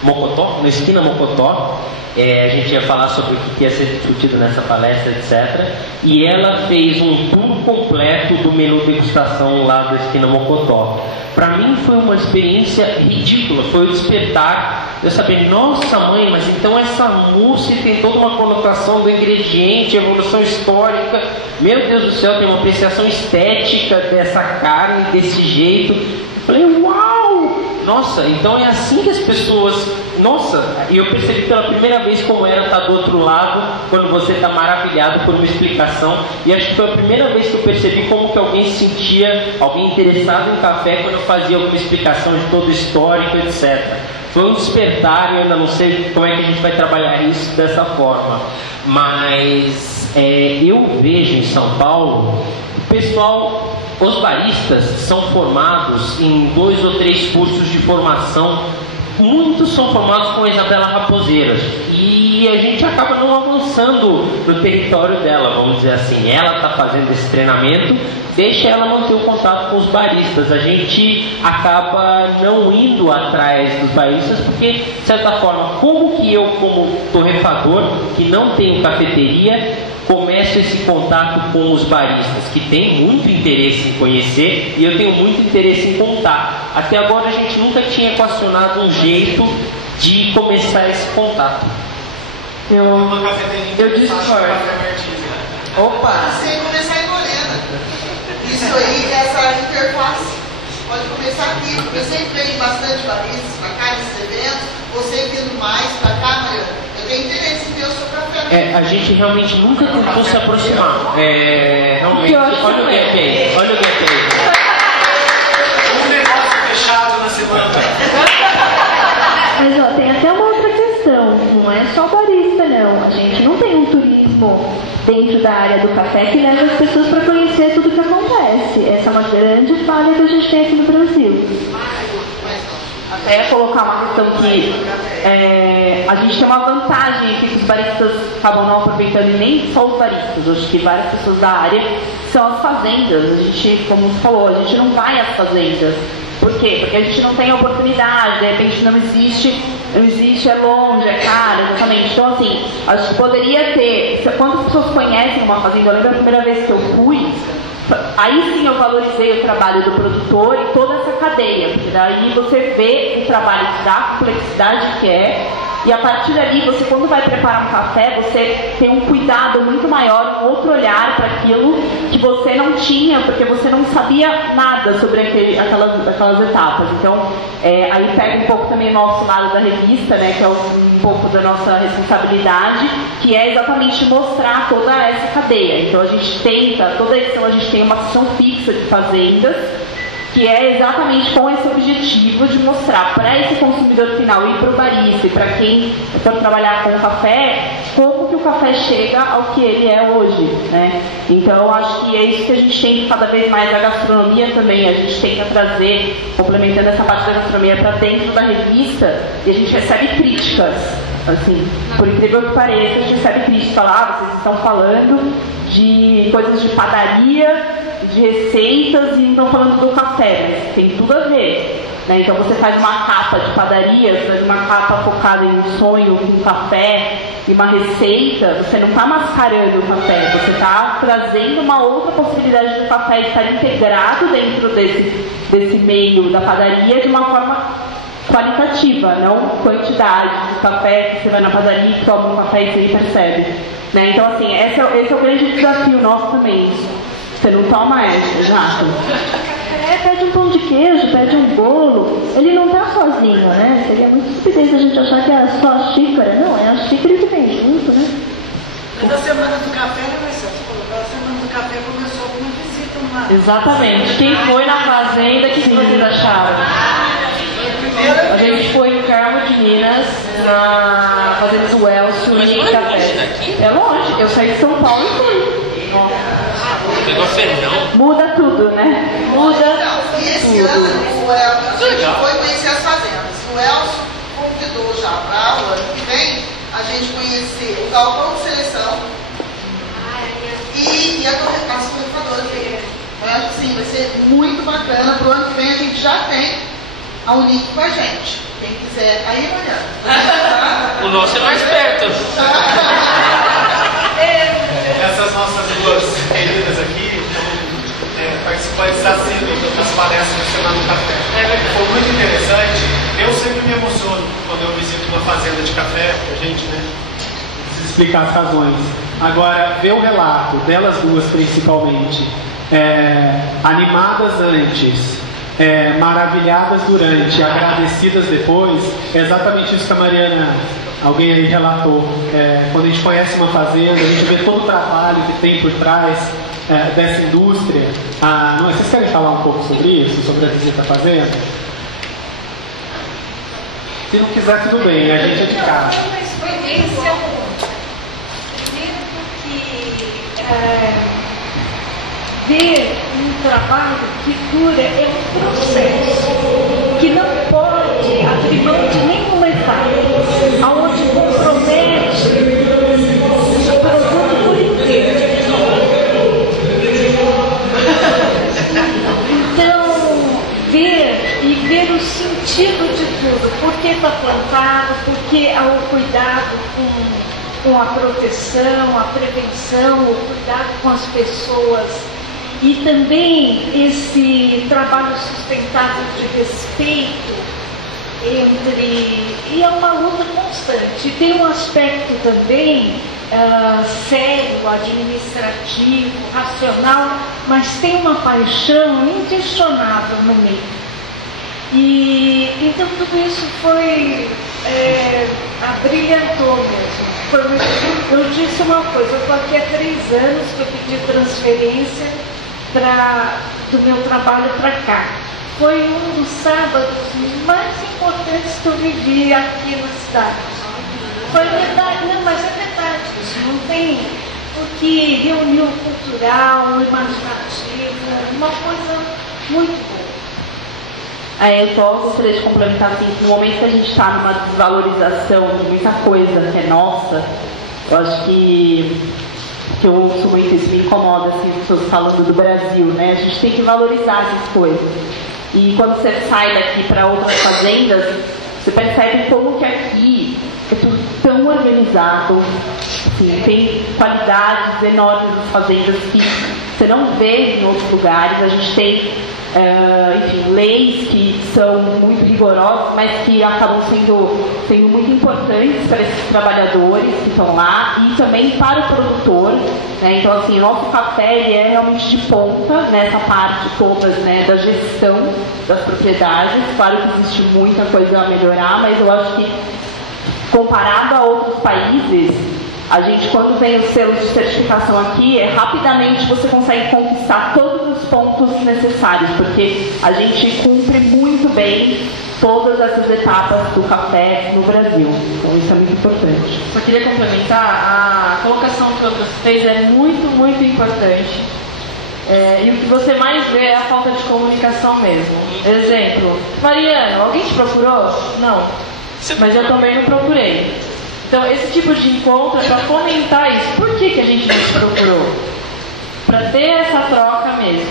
Mocotó, na esquina Mocotó. A gente ia falar sobre o que ia ser discutido nessa palestra, etc. E ela fez um tour completo do menu degustação lá da esquina Mocotó. Para mim foi uma experiência ridícula, foi o despertar. Eu sabia, nossa mãe, mas então essa mousse tem toda uma conotação do ingrediente, evolução histórica. Meu Deus do céu, tem uma apreciação estética dessa carne, desse jeito. Eu falei, uau! Nossa, então é assim que as pessoas... Nossa, e eu percebi pela primeira vez como era estar do outro lado, quando você está maravilhado por uma explicação. E acho que foi a primeira vez que eu percebi como que alguém se sentia, alguém interessado em café, quando eu fazia alguma explicação de todo o histórico, etc. Foi um despertar, eu ainda não sei como é que a gente vai trabalhar isso dessa forma. Mas eu vejo em São Paulo, o pessoal... Os baristas são formados em 2 ou 3 cursos de formação. Muitos são formados com a Isabela Raposeiras. E a gente acaba não avançando no território dela, vamos dizer assim. Ela está fazendo esse treinamento, deixa ela manter o contato com os baristas. A gente acaba não indo atrás dos baristas, porque, de certa forma, como que eu, como torrefador, que não tenho cafeteria, começo esse contato com os baristas, que têm muito interesse em conhecer, e eu tenho muito interesse em contar. Até agora a gente nunca tinha equacionado um jeito de começar esse contato. Eu discordo. Opa! Sem começar em Lorena. Isso aí, essa interface pode começar aqui. Eu sempre venho bastante baristas para cá nesses eventos, você vindo mais para cá, Mariana. Eu tenho interesse em ter o seu café. A gente realmente nunca tentou se aproximar. Realmente, olha o gap aí. Olha o gap aí. Um negócio fechado na semana. Mas ó, tem até uma outra questão, não é só barista não. da área do café que leva as pessoas para conhecer tudo o que acontece. Essa é uma grande falha que a gente tem aqui no Brasil. Até colocar uma questão que a gente tem uma vantagem que os baristas acabam não aproveitando, e nem só os baristas, acho que várias pessoas da área, são as fazendas. A gente, como você falou, a gente não vai às fazendas. Por quê? Porque a gente não tem oportunidade, de repente não existe, é longe, é caro, exatamente. Então, assim, acho que poderia ter. Quantas pessoas conhecem uma fazenda? Eu lembro a primeira vez que eu fui, aí sim eu valorizei o trabalho do produtor e toda essa cadeia, porque daí você vê o trabalho da complexidade que é, e a partir dali, você, quando vai preparar um café, você tem um cuidado muito maior, um outro olhar para aquilo que você não tinha, porque você não sabia nada sobre aquelas etapas. Então, aí pega um pouco também o nosso lado da revista, né, que é um pouco da nossa responsabilidade, que é exatamente mostrar toda essa cadeia. Então, a gente tenta, toda edição a gente tem uma sessão fixa de fazendas, que é exatamente com esse objetivo de mostrar para esse consumidor final e para o barista e para quem for trabalhar com o café, como que o café chega ao que ele é hoje, né? Então, eu acho que é isso que a gente tem cada vez mais. A gastronomia também, a gente tenta trazer, complementando essa parte da gastronomia para dentro da revista, e a gente recebe críticas, assim, por incrível que pareça, a gente recebe críticas, vocês estão falando de coisas de padaria, de receitas, e não estão falando do café, mas tem tudo a ver, né? Então você faz uma capa de padaria, você faz uma capa focada em um sonho, um café e uma receita, você não está mascarando o café, você está trazendo uma outra possibilidade do café estar integrado dentro desse meio da padaria de uma forma qualitativa, não quantidade de café que você vai na padaria e toma um café e você percebe, né? Então, assim, esse é o grande desafio nosso também. Você não toma exato. Pede um pão de queijo, pede um bolo. Ele não está sozinho, né? Seria muito estupidez a gente achar que é só a xícara. Não, é a xícara que vem junto, né? Na semana do café, né, você falou, a semana do café começou com uma visita lá. Exatamente. Quem foi na fazenda, o que vocês acharam? A gente foi em Carmo de Minas, na fazenda do Elcio, em café. É longe, eu saí de São Paulo e fui. Muda tudo, né? Muda tudo. E esse ano a gente foi conhecer as fazendas. O Elcio convidou já para o ano que vem a gente conhecer o galpão de seleção e as torrefadoras dele. Eu acho que sim, vai ser muito bacana. Para o ano que vem a gente já tem a Unic com a gente. Quem quiser. Aí, Mariana. O nosso é mais perto. Essas nossas duas queridas aqui participantes assíduos das palestras da Semana do Café. Foi muito interessante. Eu sempre me emociono quando eu visito uma fazenda de café, a gente, né? Explicar as razões. Agora, ver o relato delas duas principalmente, animadas antes, maravilhadas durante, agradecidas depois, é exatamente isso que a Mariana, alguém aí relatou. Quando a gente conhece uma fazenda, a gente vê todo o trabalho que tem por trás dessa indústria. Vocês querem falar um pouco sobre isso, sobre a visita à fazenda? Se não quiser, tudo bem, a gente é de casa. Esse é o ver um trabalho que dura é um processo que não pode abrir mão de nenhuma etapa, aonde compromete o produto por inteiro. Então, ver o sentido de tudo, por que está plantado, por que há o cuidado com a proteção, a prevenção, o cuidado com as pessoas. E também esse trabalho sustentável de respeito e é uma luta constante. Tem um aspecto também sério, administrativo, racional, mas tem uma paixão inquestionável no meio. E então tudo isso foi abrilhantou mesmo. Eu disse uma coisa, eu estou aqui há 3 anos que eu pedi transferência do meu trabalho para cá. Foi um dos sábados mais importantes que eu vivi aqui na cidade. Foi verdade, não, mas é verdade, isso não tem. porque reuniu o cultural, o imaginativo, uma coisa muito boa. Eu só gostaria de complementar assim, no momento que a gente está numa desvalorização de muita coisa que é nossa, eu acho que eu ouço muito isso, me incomoda assim, as pessoas falando do Brasil, né? A gente tem que valorizar essas coisas. E quando você sai daqui para outras fazendas, você percebe como que aqui é tudo tão organizado, assim, tem qualidades enormes nas fazendas que você não vê em outros lugares. A gente tem, enfim, leis que são muito rigorosas, mas que acabam sendo muito importantes para esses trabalhadores que estão lá e também para o produtor, né? Então, assim, o nosso café ele é realmente de ponta nessa parte toda, né, da gestão das propriedades. Claro que existe muita coisa a melhorar, mas eu acho que comparado a outros países, a gente, quando vem os selos de certificação aqui, rapidamente você consegue conquistar todos os pontos necessários, porque a gente cumpre muito bem todas essas etapas do café no Brasil. Então isso é muito importante. Só queria complementar, a colocação que o André fez é muito, muito importante. E o que você mais vê é a falta de comunicação mesmo. Exemplo, Mariana, alguém te procurou? Não. Mas eu também não procurei. Então, esse tipo de encontro é para fomentar isso. Por que a gente não se procurou? Para ter essa troca mesmo.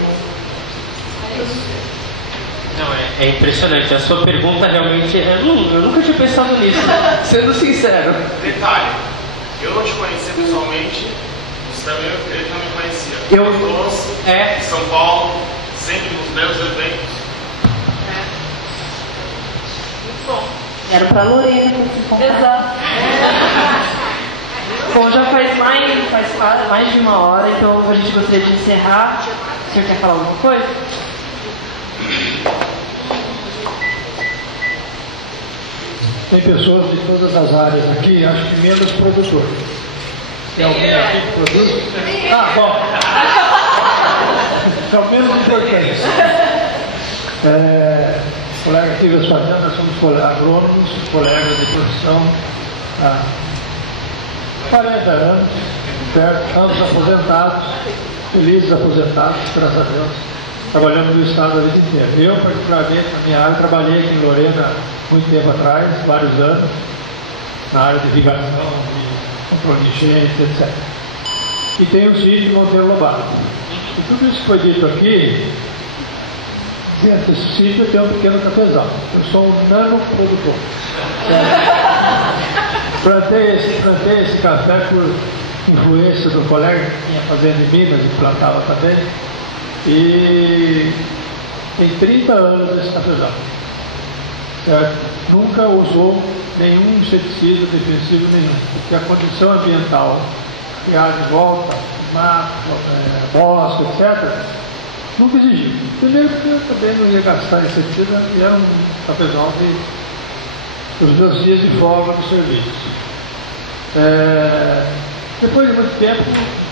Não, é impressionante. A sua pergunta realmente... eu nunca tinha pensado nisso. Sendo sincero. Detalhe, eu não te conhecia pessoalmente, ele não me conhecia. Eu em São Paulo, sempre nos meus eventos. Muito bom. Era para Lorena que se encontrar. Exato. Bom, já faz mais de uma hora, então a gente gostaria de encerrar. O senhor quer falar alguma coisa? Tem pessoas de todas as áreas aqui, acho que menos produtor. Tem alguém aqui que produz? Bom. São menos importantes. Colega aqui das fazendas, somos agrônomos, colegas de profissão há 40 anos, certo? Estamos aposentados, felizes aposentados, graças a Deus. Trabalhamos no estado a vida inteira. Eu, particularmente, na minha área, trabalhei aqui em Lorena muito tempo atrás, vários anos, na área de irrigação, de controle de enchente, etc. E tenho um sítio de Monteiro Lobato. E tudo isso que foi dito aqui, dentro desse sítio tem um pequeno cafezal. Eu sou um nanoprodutor. Plantei esse café por influência do colega que tinha fazenda em Minas e plantava também. E tem 30 anos esse cafezal. Certo? Nunca usou nenhum inseticida defensivo nenhum, porque a condição ambiental que há de volta, mato, bosque, etc., nunca exigiu. Primeiro porque eu também não ia gastar inseticida e era um cafezal dos meus dias de folga no serviço. Depois de muito tempo,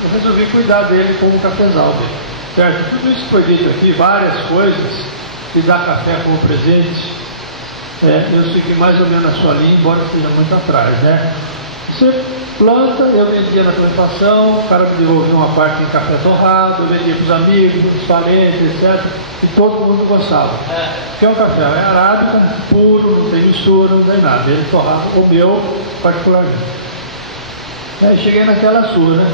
eu resolvi cuidar dele como cafezal dele. Certo? Tudo isso que foi dito aqui, várias coisas, de dar café como presente, eu segui mais ou menos a sua linha, embora esteja muito atrás, né? Você planta, eu vendia na torrefação, o cara me devolvia uma parte em café torrado, eu vendia para os amigos, para os parentes, etc. E todo mundo gostava. Porque é um café arábica, puro, não tem mistura, não tem nada. Ele torrado, o meu particularmente. Aí cheguei naquela sua, né?